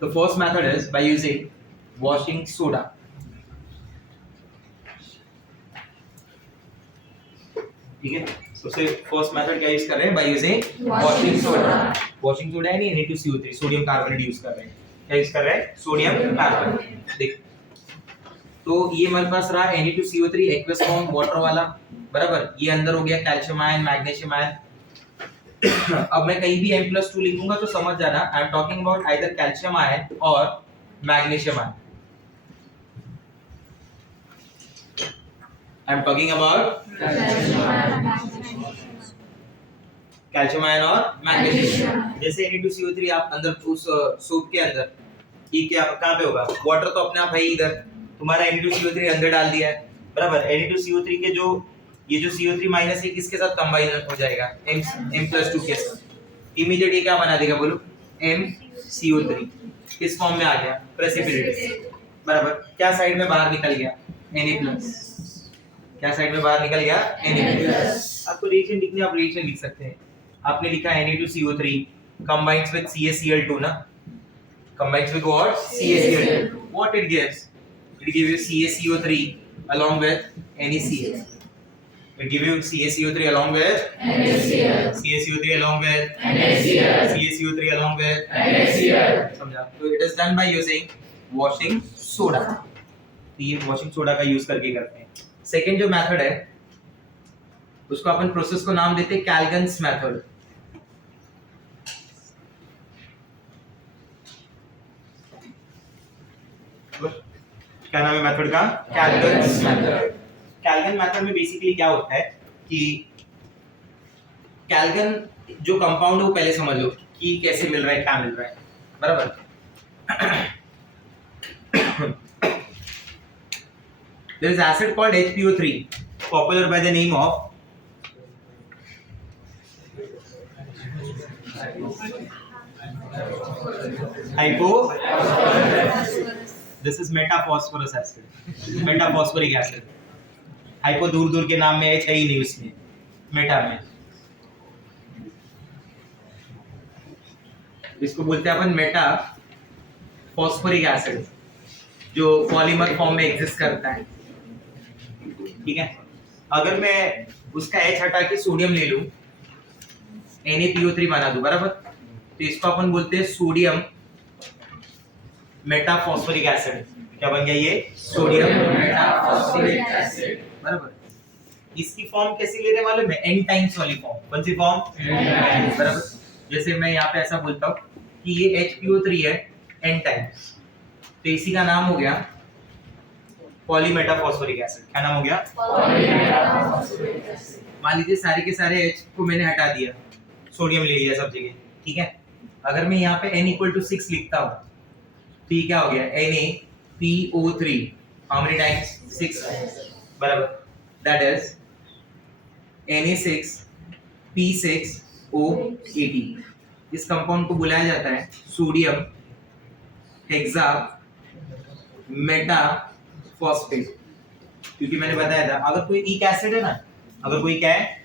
The first method is by using washing soda. ठीक है, सबसे फर्स्ट मेथड क्या यूज कर रहे हैं, by using washing soda. Washing soda यानी Na2CO3 सोडियम कार्बोनेट यूज कर रहे हैं। क्या यूज कर रहे हैं, सोडियम कार्बोनेट। देख, तो ये हमारे पास रहा Na2CO3 एक्वस फॉर्म वाटर वाला, बराबर। ये अंदर हो गया कैल्शियम आयन, मैग्नीशियम आयन। अब मैं कहीं भी M+2 लिखूंगा तो समझ जाना I am talking about either calcium ion और magnesium ion. I am talking about calcium ion और मैग्नीशियम। जैसे Na2CO3 आप अंदर उस सूप के अंदर, ये क्या कहाँ पे होगा, वाटर तो अपने आप है ही इधर, तुम्हारा Na2CO3 अंदर डाल दिया है, बराबर। Na2CO3 के जो ये जो CO3 माइनस है किसके साथ कंबाइन हो जाएगा, M+2 के साथ। इमीडिएट ये क्या बना देगा बोलो, MCO3। किस फॉर्म में आ गया, प्रेसिपिटेट, बराबर। क्या साइड में बाहर निकल गया, Na+। क्या साइड में बाहर निकल गया, Na+। आपको रिएक्शन लिखनी, आप रिएक्शन लिख सकते हैं। आपने लिखा Na2CO3 combines with CaCl2 ना, combines with what, CaCl2। What it gives, it gives you CaCO3 along with NaCl। It give you CaCO3 along with NaCl, CaCO3 along with NaCl, CaCO3 along with NaCl। समझा। तो it is done by using washing soda। तो ये washing soda का use करके करते हैं। Second जो method है उसको अपन प्रोसेस को नाम देते हैं कैल्गन्स मेथड। क्या नाम है मेथड का, कैल्गन्स मेथड। कैल्गन मेथड में बेसिकली क्या होता है कि कैल्गन जो कंपाउंड है वो पहले समझ लो कि कैसे मिल रहा है, क्या मिल रहा है, बराबर। There is acid called HPO3, popular by the name of hypo. This is metaphosphorus acid, metaphosphoric acid. Hypo दूर दूर के नाम में है ही नहीं उसमें, मेटा में। इसको बोलते हैं अपन मेटा फॉस्फोरिक एसिड, जो पॉलीमर फॉर्म में एग्जिस्ट करता है, ठीक है। अगर मैं उसका H हटा के सोडियम ले लूं, NaPO3 बना दूं, बराबर, तो इसको अपन बोलते हैं सोडियम मेटाफॉस्फोरिक एसिड। क्या बन गया ये? सोडियम मेटाफॉस्फोरिक एसिड, बराबर। इसकी फॉर्म कैसी ले रहे मालूम है? एन टाइम्स वाली फॉर्म। कौन सी फॉर्म? बराबर। जैसे मैं यहाँ पे ऐसा बोलता हूँ कि ये HPO3 है एन टाइम्स, तो इसी का नाम हो गया पॉलीमेटाफॉस्फोरिक एसिड। क्या नाम हो गया? पॉलीमेटाफॉस्फोरिक एसिड। मान लीजिए सारे के सारे H को मैंने हटा दिया, सोडियम ले लिया सब जगह, ठीक है। अगर मैं यहाँ पे N=6 लिखता हूँ तो ये क्या हो गया? NaPO3। How many times? 6, बराबर। That is Na6P6O18। इस कंपाउंड को बुलाया जाता है सोडियम हेक्सा मेटाफॉस्फेट, क्योंकि मैंने बताया था अगर कोई ईक एसिड है ना, अगर कोई क्या है,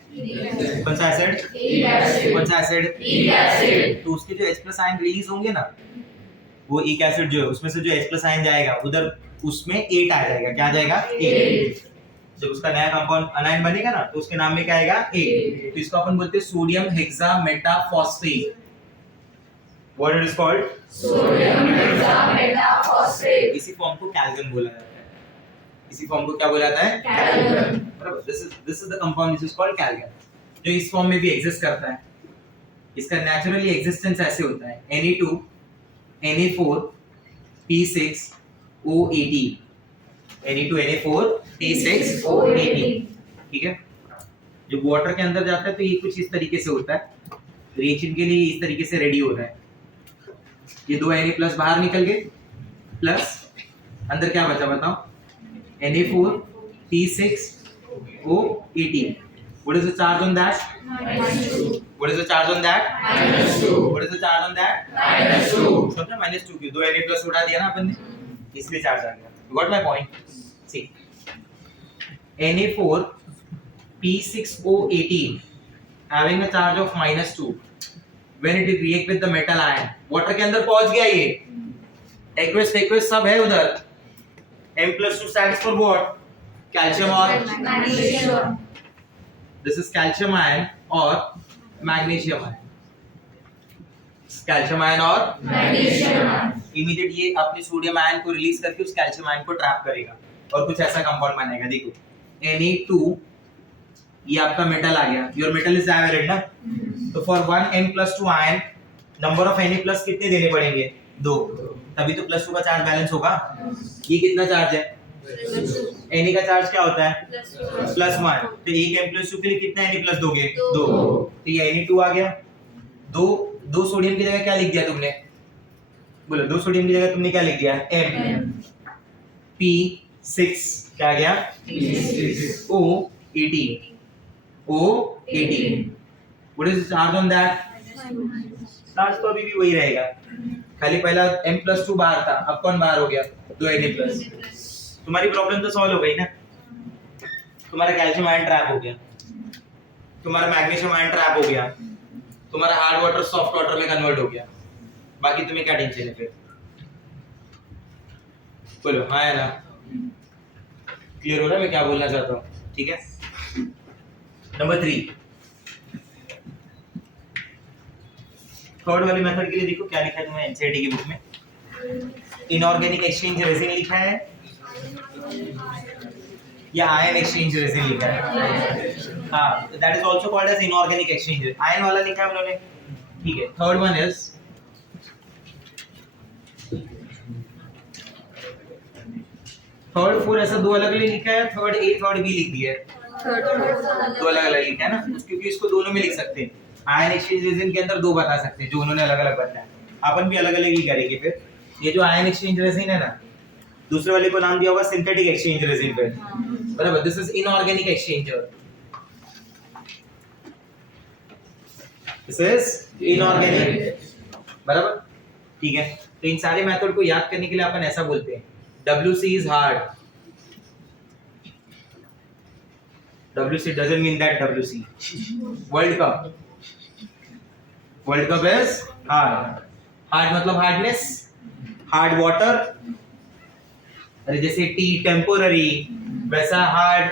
कौन सा एसिड? कौन सा एसिड? तो उसके जो H+ आयन रिलीज होंगे ना, वो ईक एसिड जो है उसमें से जो H+ आयन जाएगा उधर, उसमें 8 आ जाएगा। क्या आ जाएगा? 8। जब उसका नया कंपाउंड अनायन बनेगा ना, तो उसके नाम में क्या आएगा? 8। तो इसको अपन बोलते हैं sodium hexametaphosphate. What it is called? Sodium hexametaphosphate. इसी फॉर्म को कैल्गन बोला जाता है। इसी फॉर्म को क्या बोला जाता है? कैल्गन, बराबर। This is the compound which is called Calgon, जो इस फॉर्म में भी एग्जिस्ट करता है। इसका नेचुरली एग्जिस्टेंस ऐसे होता है Na2Na4P6O18, Na2Na4P6O18, ठीक है। जब वाटर के अंदर जाता है तो ये कुछ इस तरीके से होता है, रिएक्शन के लिए इस तरीके से रेडी हो रहा है। ये 2 Na+ बाहर निकल गए, प्लस अंदर क्या बचा बताओ? Na4P6O18। What is the charge on that? -2. What is the charge on that? -2. What is the charge on that? -2. समझा? -2 क्यों? 2 Na+ उड़ा दिया ना अपन ने, इसलिए चार्ज आ गया। You got my point? See, Na4P6O18 having a charge of -2, when it react with the metal ion, water के अंदर पहुंच गया ये, aqueous सब है उधर। M+2 stands for what? Calcium और magnesium. This is calcium ion और magnesium ion. कैल्शियम आयन और मैग्नीशियम आयन। इमीडिएट ये अपने सोडियम आयन को रिलीज करके उस कैल्शियम आयन को ट्रैप करेगा और कुछ ऐसा कंपाउंड बनेगा। देखो Na2, ये आपका मेटल आ गया। योर मेटल इज डायवैलेंट ना, तो for 1 M+2 ion number of Na+ कितने देने पड़ेंगे? 2, तभी तो +2 का चार्ज बैलेंस होगा। ये कितना चार्ज है? Na का चार्ज क्या होता है? +1। तो एक M+2 के लिए कितना Na+ दोगे? 2। तो ये Na2 आ गया। दो सोडियम की जगह क्या लिख दिया तुमने? बोलो, 2 सोडियम की जगह तुमने क्या लिख दिया? M। P6 क्या आ गया? O18। What is the charge on that? Charge तो अभी भी वही रहेगा, खाली पहला M+2 बाहर था, अब कौन बाहर हो गया? 2 Na+। तुम्हारी प्रॉब्लम तो सॉल्व हो गई ना। तुम्हारा कैल्शियम आयन ट्रैप हो गया, तुम्हारा मैग्नीशियम आयन ट्रैप हो गया, तुम्हारा हार्ड वाटर सॉफ्ट वाटर में कन्वर्ट हो गया। बाकी तुम्हें क्या टेंशन है फिर? बोलो हाँ है ना? क्लियर हो रहा है मैं क्या बोलना चाहता हूँ? ठीक है। नंबर 3, थर्ड वाली मेथड के लिए देखो क्या लिखा है तुम्हें एनसीईआरटी की बुक में। इनऑर्गेनिक एक्सचेंज रेजिन लिखा है या आयन एक्सचेंज रेजिन लिखा है? हाँ, that is also called as inorganic exchange. Ion वाला लिखा है उन्होंने, ठीक है। थर्ड वन इज थर्ड 4 ऐसा 2 अलग अलग लिखा है, थर्ड A थर्ड B लिख दिया है, 2 अलग अलग लिखा है ना, क्योंकि इसको दोनों में लिख सकते हैं। आयन एक्सचेंज रेजिन के अंदर दो बता सकते हैं जो उन्होंने अलग अलग बताया, अपन भी अलग अलग ही करेंगे। फिर ये जो आयन एक्सचेंज रेजिन है ना, दूसरे वाले को नाम दिया होगा सिंथेटिक एक्सचेंज रेजिन पे, बराबर। This is inorganic exchanger, this is inorganic, बराबर, ठीक है। तो इन सारे मेथड को याद करने के लिए अपन ऐसा बोलते हैं, WC is hard. WC doesn't mean that WC. World Cup. World Cup is hard. Hard मतलब hardness. Hard water. अरे जैसे टी टेम्पोररी, वैसा हार्ड,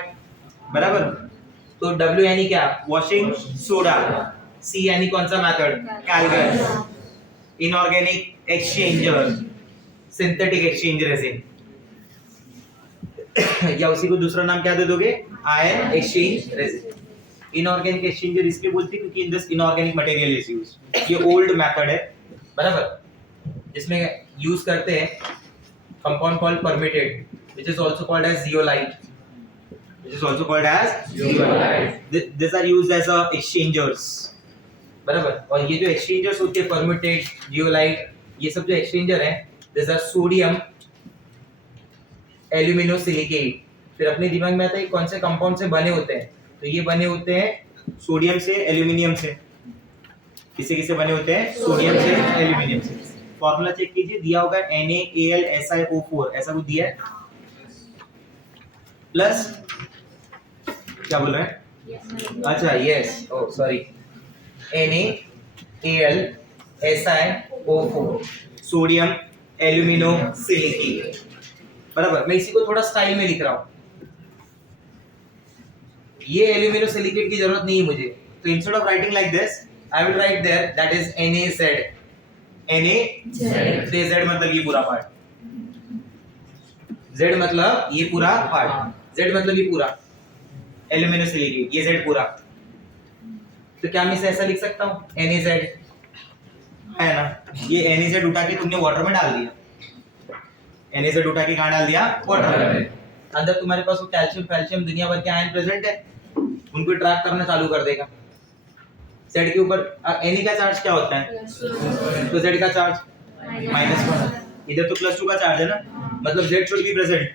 बराबर। तो W यानी क्या? Washing soda. C यानी कौन सा method? Calgon. Inorganic exchanger, synthetic exchange resin, या उसी को दूसरा नाम क्या दे दोगे? Ion exchange resin. Inorganic exchanger इसलिए बोलते हैं क्योंकि in this inorganic material is used. ये ओल्ड मेथड है, बराबर, जिसमें यूज करते हैं compound called permutit, which is also called as zeolite, which is also called as zeolite. This are used as a exchangers, बराबर। और ये जो एक्सचेंजर्स होते हैं परमिटेड, जियोलाइट, ये सब जो एक्सचेंजर हैं, दिस आर सोडियम एल्यूमिनोसिलिकेट। फिर अपने दिमाग में आता है कौन से कंपाउंड से बने होते हैं, तो ये बने होते हैं सोडियम से, एल्यूमिनियम से। किसे किसे बने होते हैं? सोडियम से, एल्यूमिनियम से। फार्मूला चेक कीजिए, दिया होगा NaAlSiO4, ऐसा कुछ दिया है, प्लस क्या बोल रहे हैं? अच्छा यस, ओ सॉरी, NaAlSiO4, सोडियम एल्यूमिनोसिलिकेट, बराबर। मैं इसी को थोड़ा स्टाइल में लिख रहा हूं, ये एल्यूमिनोसिलिकेट की जरूरत नहीं है मुझे, तो instead of writing like this I will write there that is NaZ। Z मतलब ये पूरा पार्ट, Z मतलब ये पूरा पार्ट, Z मतलब ये पूरा एल्यूमिनोसिलिकेट, ये Z पूरा। तो क्या मैं इसे ऐसा लिख सकता हूँ? NaZ है ना, ये NaZ उठा के तुमने वाटर में डाल दिया, NaZ उठा के कहाँ डाल दिया? वाटर में। अंदर तुम्हारे पास वो कैल्शियम कैल्शियम दुनिया भर के आयन प्रेजेंट है, उनको ट्रैक करना चालू कर देगा। Z के ऊपर Na का चार्ज क्या होता है? तो Z का चार्ज -1, इधर तो +2 का चार्ज है ना, मतलब Z should be present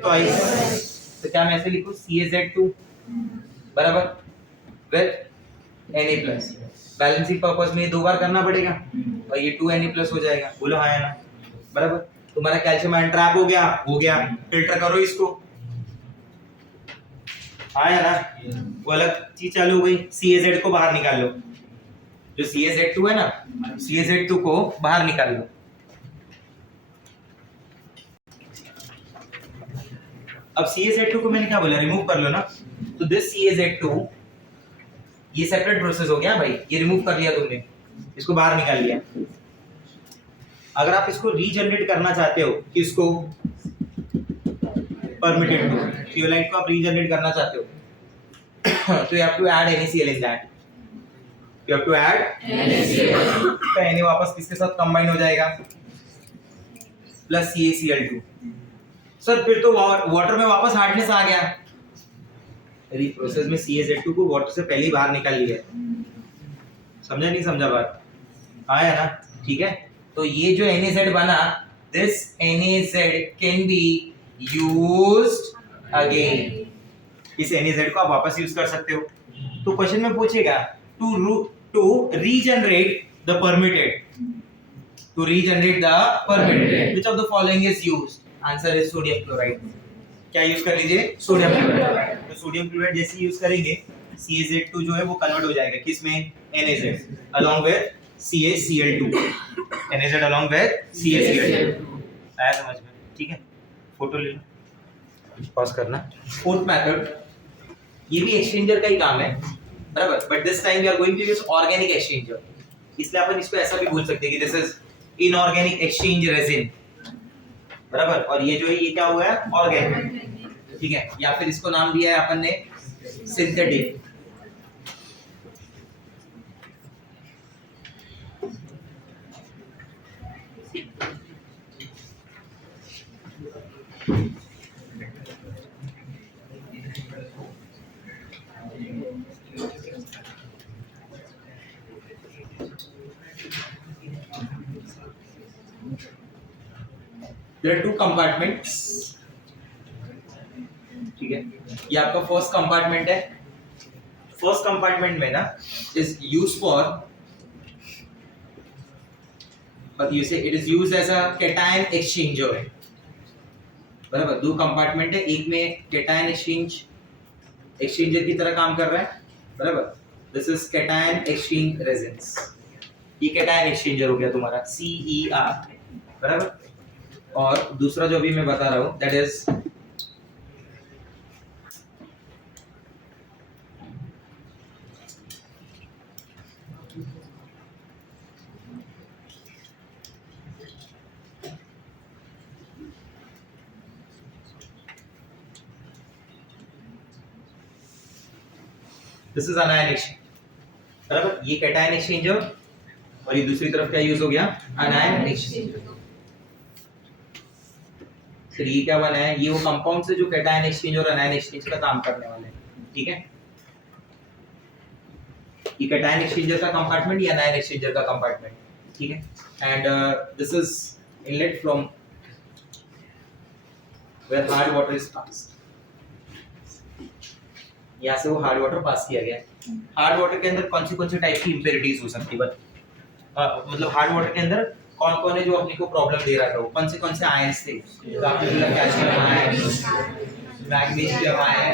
twice. तो क्या मैं ऐसे लिखूं? CaZ2 बराबर विद Na+। बैलेंसिंग पर्पस में ये दो बार करना पड़ेगा और ये 2Na+ हो जाएगा। बोलो हाँ है ना, बराबर। तुम्हारा कैल्शियम आयन ट्रैप हो गया, फिल्टर करो इसको, आया ना, वो अलग चीज चालू हो गई। CaZ को बाहर निकाल लो, जो CaZ2 है ना, CaZ2 को बाहर निकाल लो। अब CaZ2 को मैंने क्या बोला? रिमूव कर लो ना, तो दिस CaZ2, ये सेपरेट प्रोसेस हो गया भाई, ये रिमूव कर लिया तुमने, इसको बाहर निकाल लिया। अगर आप इसको रीजनरेट करना चाहते हो, किसको? परमिटेड को, थियोलाइट को आप रीजनरेट करना चाहते हो, तो you have to add NaCl in that, you have to add NaCl। तो Na वापस किसके साथ कंबाइन हो जाएगा? Plus CaCl2। सर फिर तो वाटर में वापस हार्डनेस आ गया। अरे प्रोसेस में CaZ2 को वाटर से पहले ही बाहर निकाल लिया, समझा नहीं समझा बात? आया ना, ठीक है। तो ये जो NaZ बना, this NaZ can be used again, इस NaZ को आप वापस यूज कर सकते हो। तो क्वेश्चन में पूछेगा to regenerate the permutit, to regenerate the permitted, which of the following is used? Answer is sodium chloride। क्या यूज कर लीजिए? Sodium chloride. तो सोडियम क्लोराइड जैसे यूज करेंगे, CaZ2 जो है वो कन्वर्ट हो जाएगा किसमें? NaZ along with CaCl2, NaZ along with CaCl2। आया समझ में? ठीक है, फोटो ले लो, पॉज करना। फोर्थ मेथड, ये भी एक्सचेंजर का ही काम है, बराबर, but this time we are going to use organic exchanger, इसलिए अपन इसको ऐसा भी बोल सकते हैं कि this is inorganic exchange resin, बराबर। और ये जो है ये क्या हुआ है? ऑर्गेनिक, ठीक है। या फिर इसको नाम दिया है अपन ने synthetic. There are two compartments, ठीक है। ये आपका फर्स्ट कंपार्टमेंट है। फर्स्ट कंपार्टमेंट में ना is use for, but you say it is used as a cation exchanger, बराबर। दो कंपार्टमेंट है, एक में cation एक्सचेंजर की तरह काम कर रहा है, बराबर। This is cation exchange resins, ये cation एक्सचेंजर हो गया तुम्हारा CER, बराबर। और दूसरा जो अभी मैं बता रहा हूँ that is this is अनायन exchange, बराबर। ये कैटायन एक्सचेंजर और ये दूसरी तरफ क्या यूज हो गया, अनायन एक्सचेंजर। फिर ये क्या बना है, ये वो कंपाउंड से जो कैटायन एक्सचेंज और अनायन एक्सचेंज का काम करने वाले हैं, ठीक है। ये कैटायन एक्सचेंजर का कंपार्टमेंट, ये अनायन एक्सचेंजर का कंपार्टमेंट, ठीक है। And this is inlet from where hard water is passed, यहाँ से वो हार्ड वाटर पास किया गया। हार्ड वाटर के अंदर कौन सी टाइप की इंप्योरिटीज हो सकती है, मतलब हार्ड वाटर के अंदर कौन कौन है जो अपने को प्रॉब्लम दे रहा था, वो कौन से आयंस थे, calcium ion, magnesium ion,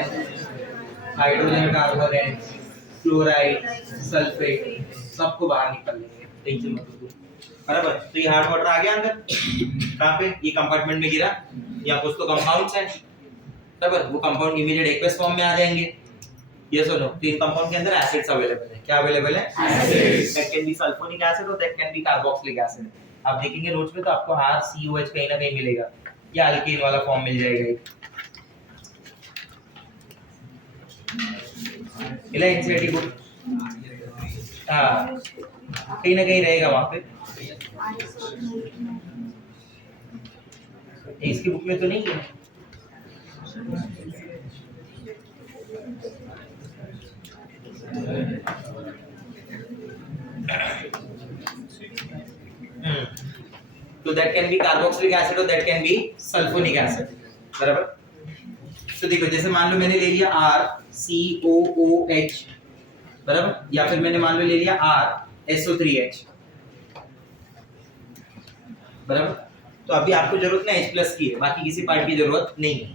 hydrogen carbon है, क्लोराइड, सल्फेट, सबको बाहर निकल लेंगे, टेंशन मत लो, बराबर। तो ये हार्ड वाटर आ गया अंदर, कहाँ पे, ये कंपार्टमेंट में गिरा। यहाँ कुछ तो कंपाउंड्स हैं, बराबर। वो कंपाउंड इमीडिएट एक्वस फॉर्म में आ जाएंगे, यस और नो। तो इन कंपाउंड के अंदर एसिड्स अवेलेबल है, क्या अवेलेबल है, acids. That can be sulphonic acid और that can be carboxylic acid. आप देखेंगे नोट्स में तो आपको RCOH कहीं ना कहीं मिलेगा, या अल्केन वाला फॉर्म मिल जाएगा एक, मिला एनसीईआरटी बुक, हां कहीं ना कहीं रहेगा वहां पे, इसकी बुक में तो नहीं है। तो that can be carboxylic acid और that can be sulphonic acid, बराबर। तो देखो जैसे मान लो मैंने ले लिया RCOOH, बराबर, या फिर मैंने मान लो ले लिया RSO3H, बराबर। तो अभी आपको जरूरत ना H+ की है, बाकी किसी पार्ट की जरूरत नहीं है।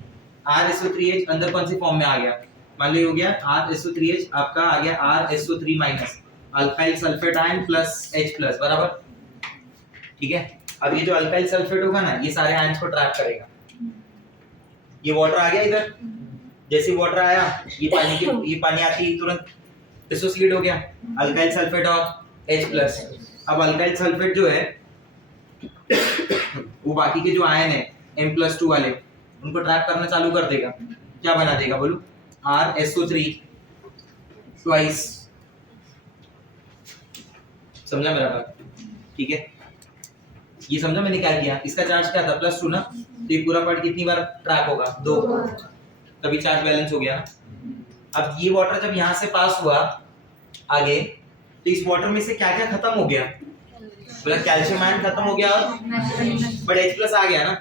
RSO3H अंदर कौन सी फॉर्म में आ गया, मान लो ये हो गया RSO3H, आपका आ गया RSO3- alkyl sulphate ion plus H+, बराबर, ठीक है। अब ये जो अल्काइल सल्फेट होगा ना, ये सारे आयंस को ट्रैप करेगा। ये वाटर आ गया इधर, जैसे वाटर आया, ये पानी आती ही तुरंत डिसोसिएट हो गया, अल्काइल सल्फेट और H+। अब अल्काइल सल्फेट जो है वो बाकी के जो आयन है M+2 वाले, उनको ट्रैप करना चालू कर देगा। क्या बना देगा बोलो, RSO3 ट्वाइस, समझा मेरा बात, ठीक है। ये समझा मैंने क्या किया, इसका चार्ज क्या था, +2 ना, तो ये पूरा पार्ट कितनी बार ट्रैप होगा, 2, तभी चार्ज बैलेंस हो गया ना। अब ये वाटर जब यहाँ से पास हुआ आगे, तो इस वाटर में से क्या क्या खत्म हो गया, मतलब कैल्शियम आयन खत्म हो गया और बट H+ आ गया ना।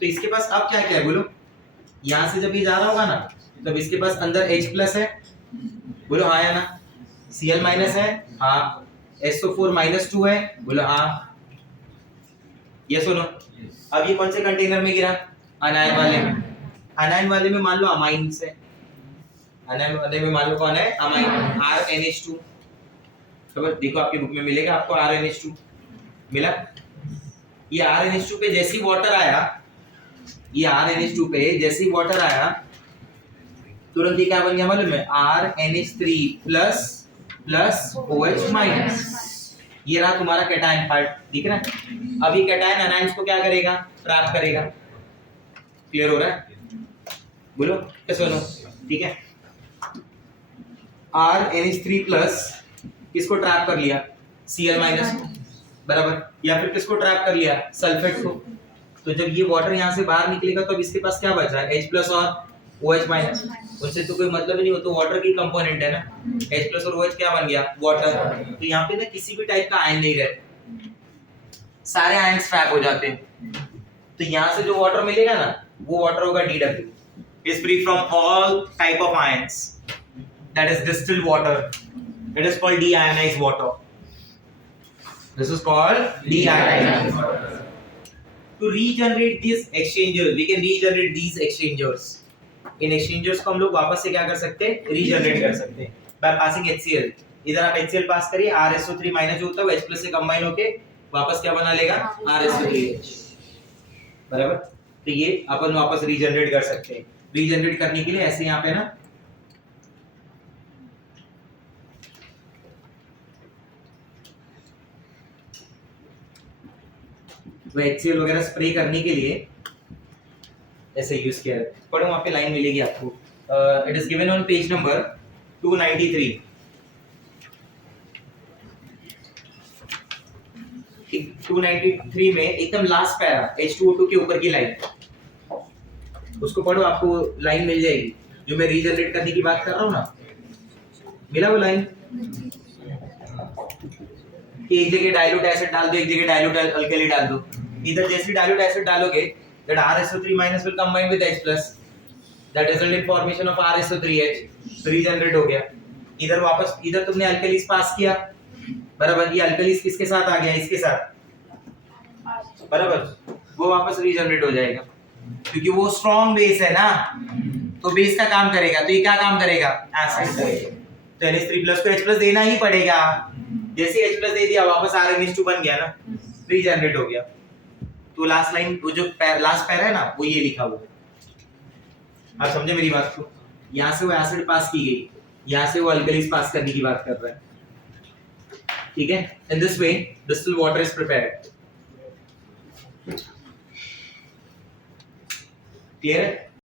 तो इसके पास अब क्या क्या है बोलो, यहाँ से जब ये जा रहा होगा ना, तब इसके पास अंदर H+ है, बोलो हाँ या ना, Cl- है, हाँ, SO4- है, बोलो हाँ, ये सुनो। अब ये कौन से कंटेनर में गिरा, अनायन वाले में। अनायन वाले में मान लो अमाइन्स है, अनायन वाले में मान लो कौन है, अमाइन, RNH2, तो देखो आपकी बुक में मिलेगा आपको RNH2 मिला। ये RNH2 पे जैसी वाटर आया, ये RNH2 पे जैसी वाटर आया, तुरंत ही क्या बन गया मालूम है, RNH3+ OH-। ये रहा तुम्हारा कैटायन पार्ट, दिख रहा है। अब ये कैटायन अनायंस को क्या करेगा, ट्रैप करेगा। क्लियर हो रहा है, बोलो कैसे बोलो, ठीक है। RNH3+ किसको ट्रैप कर लिया, Cl- बराबर, या फिर किसको ट्रैप कर लिया, सल्फेट को। तो जब ये वाटर यहाँ से बाहर निकलेगा तो अब इसके पास क्या बच रहा है, H+ और OH-। उनसे तो कोई मतलब ही नहीं, हो तो वाटर की कंपोनेंट है ना, H+ और OH क्या बन गया, वाटर। तो यहाँ पे ना किसी भी टाइप का आयन नहीं रहता, सारे आयंस ट्रैप हो जाते हैं। तो तो यहाँ से जो वाटर मिलेगा ना वो वाटर होगा DW, is free from all type of ions, that is distilled water, it is called deionized water, this is called deionized water. To regenerate these exchangers we can regenerate these exchangers, in exchangers को हम लोग वापस से क्या कर सकते हैं, regenerate कर सकते हैं by passing HCl. इधर आप HCl पास करिए, RSO3 माइनस जो होता है वो H+ से कंबाइन होके वापस क्या बना लेगा, RSO3H, बराबर. तो ये अपन वापस रीजनरेट कर सकते हैं. रीजनरेट करने के लिए ऐसे यहाँ पे ना वो HCl वगैरह स्प्रे करने के लिए ऐसे यूज किया है. पढ़ो वहाँ पे लाइन मिलेगी आपको. It is given on page number 293. 293 में एकदम लास्ट पैरा H2O2 के ऊपर की लाइन, उसको पढ़ो, आपको लाइन मिल जाएगी जो मैं रीजनरेट करने की बात कर रहा हूँ ना. मिला वो लाइन कि एक जगह डाइल्यूट एसिड डाल दो, एक जगह डाइल्यूट अल्कली डाल दो. इधर जैसे डाइल्यूट एसिड डालोगे that RSO3 minus will combine with H plus, that result in formation of RSO3H, तो रीजनरेट हो गया. इधर वापस इधर तुमने अल्कलीज पास किया, बराबर. ये अल्कलीज किसके साथ आ गया, इसके साथ, बराबर. वो वापस रीजनरेट हो जाएगा क्योंकि वो स्ट्रॉन्ग बेस है ना, तो बेस का काम करेगा. तो ये क्या काम करेगा, एसिड करेगा. तो NH3+ को H+ देना ही पड़ेगा. जैसे H+ दे दिया वापस RNH2 बन गया ना, रीजनरेट हो गया. तो लास्ट लाइन वो जो लास्ट पैरा है ना वो ये लिखा हुआ है. आप समझे मेरी बात को. यहाँ से वो एसिड पास की गई, यहाँ से वो अल्कलीज पास करने की बात कर रहा है. ठीक है. In this way distilled water is prepared. Clear है.